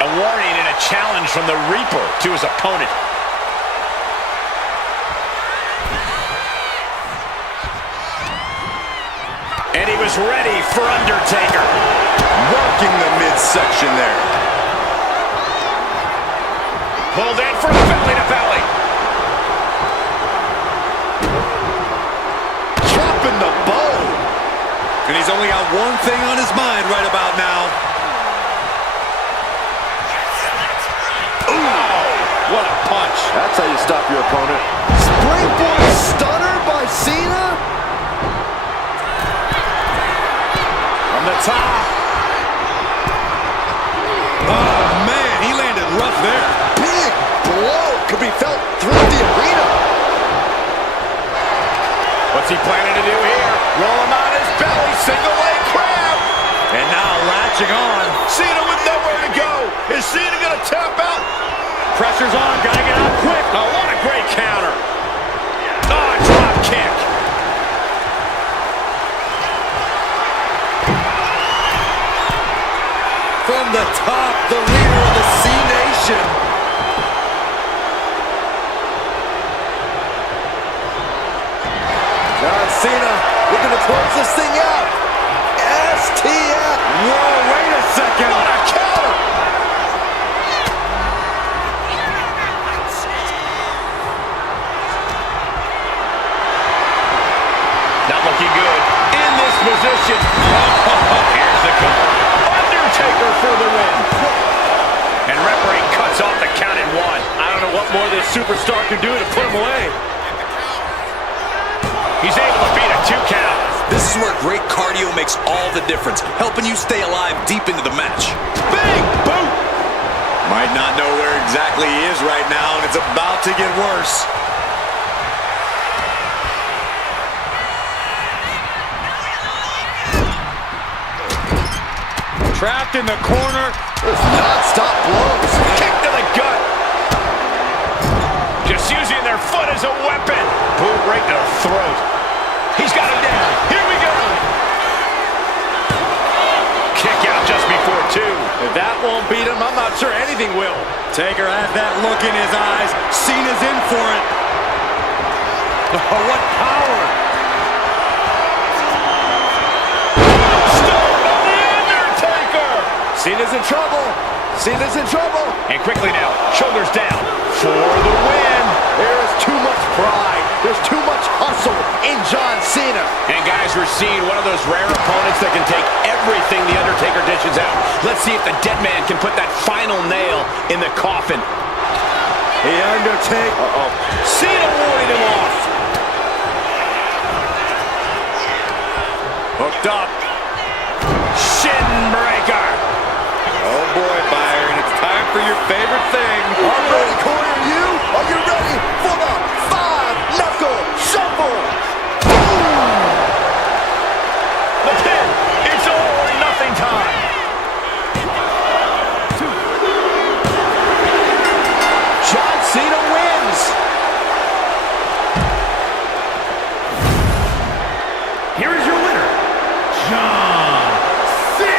A warning and a challenge from the Reaper to his opponent. And he was ready for Undertaker. Working the midsection there. Pulled in from belly to belly. Dropping the bow. And he's only got one thing on his mind right about now. Ooh, what a punch. That's how you stop your opponent. Springboard stunner by Cena. From the top. Oh, man, he landed rough there. Big blow could be felt throughout the arena. What's he planning to do here? Roll him on his belly, single leg crab. And now latching on. Cena with nowhere to go. Is Cena gonna tap out? Pressure's on, gotta get out quick. Oh, what a great counter. Oh, drop kick. From the top, the leader of the C Nation. John Cena looking to close this thing out. STF. Whoa, wait a second. What a counter. Not looking good. In this position. Here's the cover. Undertaker for the win. And referee cuts off the count at 1. I don't know what more this superstar can do to put him away. He's able to beat a 2 count. This is where great cardio makes all the difference, helping you stay alive deep into the match. Big boot. Might not know where exactly he is right now, and it's about to get worse. Trapped in the corner. Non-stop blows. Kick to the gut. Just using their foot as a weapon. Boot right to the throat. He's got him down. Here we go. Kick out just before 2. If that won't beat him, I'm not sure anything will. Taker has that look in his eyes. Cena's in for it. Oh, what power. Cena's in trouble. Cena's in trouble. And quickly now, shoulders down for the win. There is too much pride. There's too much hustle in John Cena. And guys, we're seeing one of those rare opponents that can take everything The Undertaker dishes out. Let's see if the dead man can put that final nail in the coffin. The Undertaker. Cena warded him off. Hooked up. Shin breaker. Oh boy, Byron, it's time for your favorite thing. I'm ready, Corey. Are you? Are you ready for the 5-knuckle shuffle? The pin. It's all or nothing time. John Cena wins. Here is your winner, John Cena.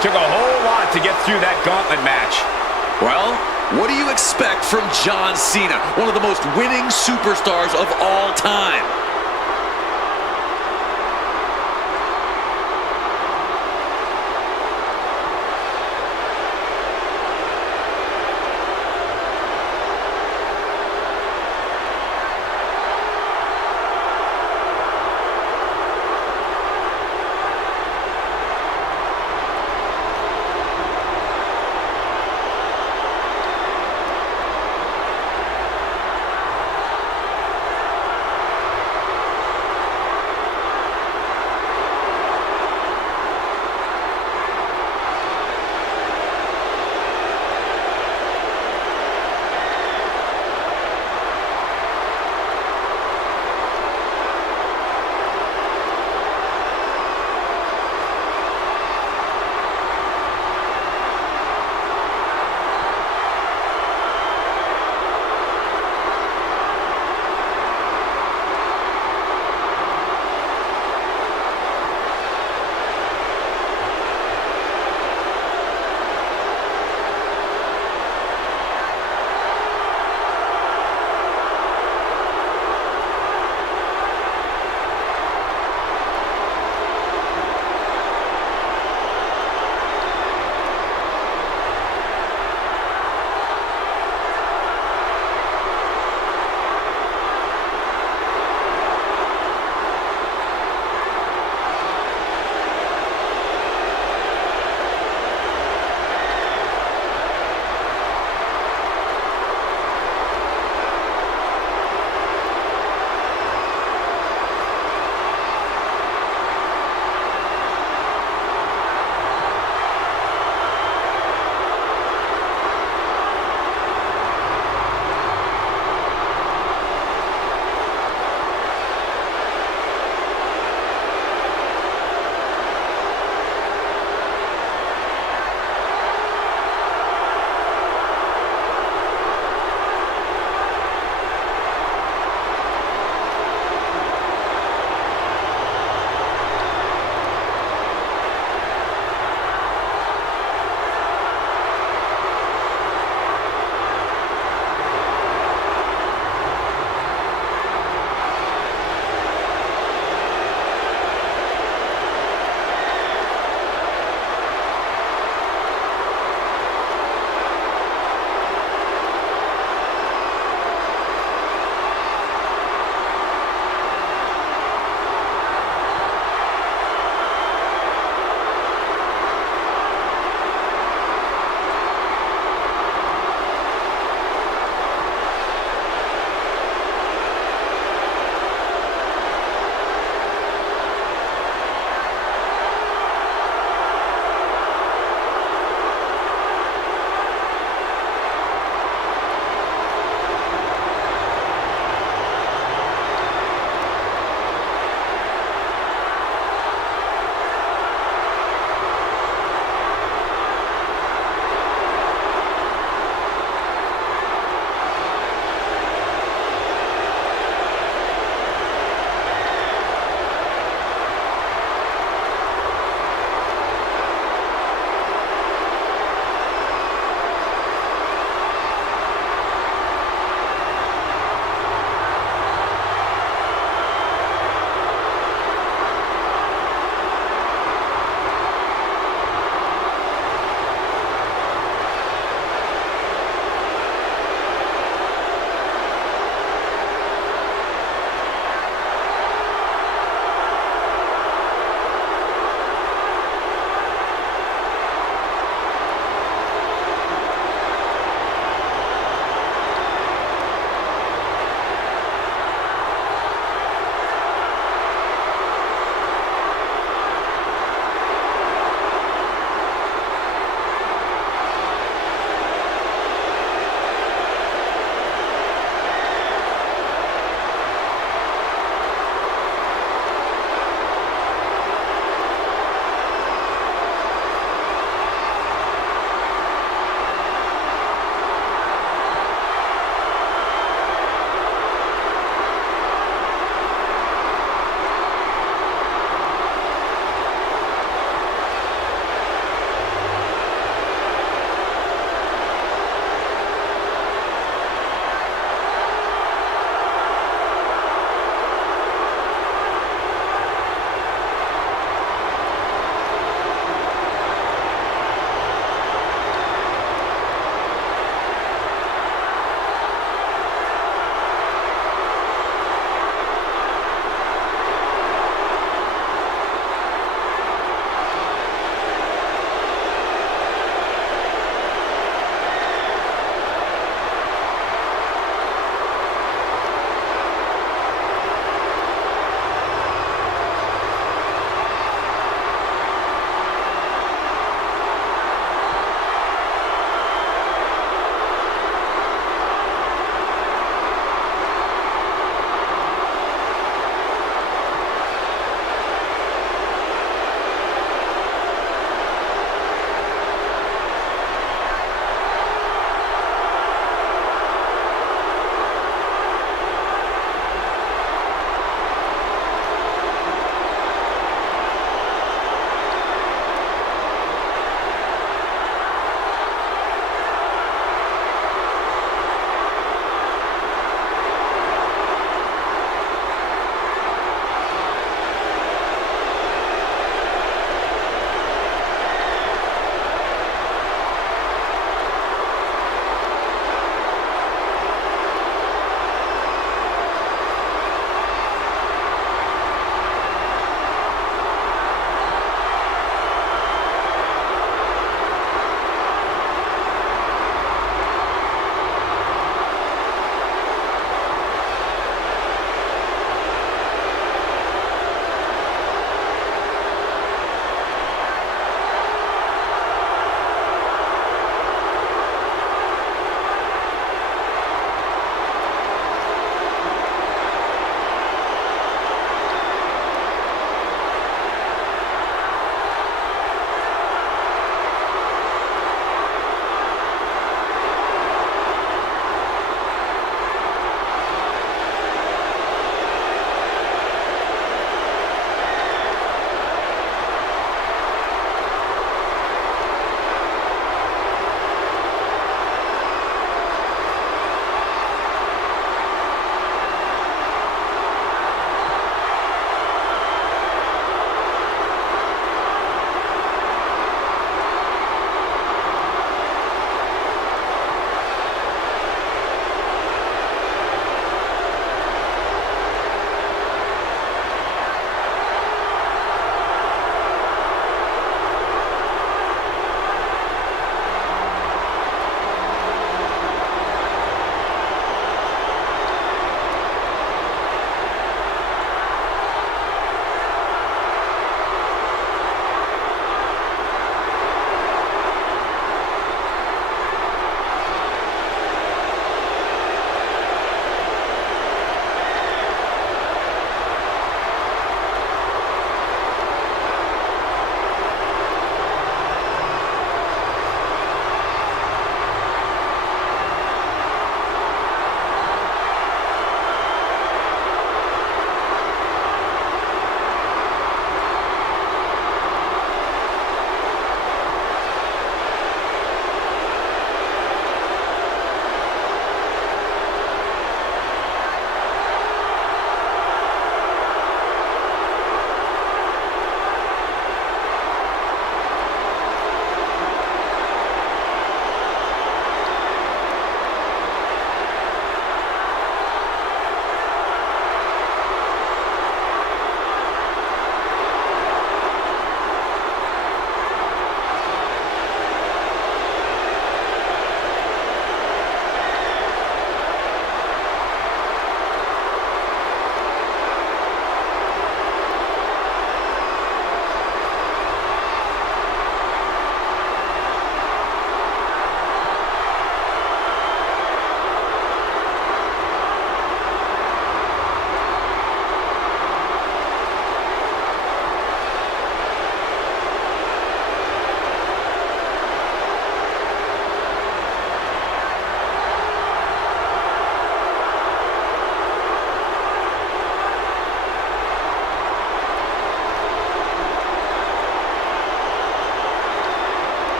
Took a whole lot to get through that gauntlet match. Well, what do you expect from John Cena, one of the most winning superstars of all time?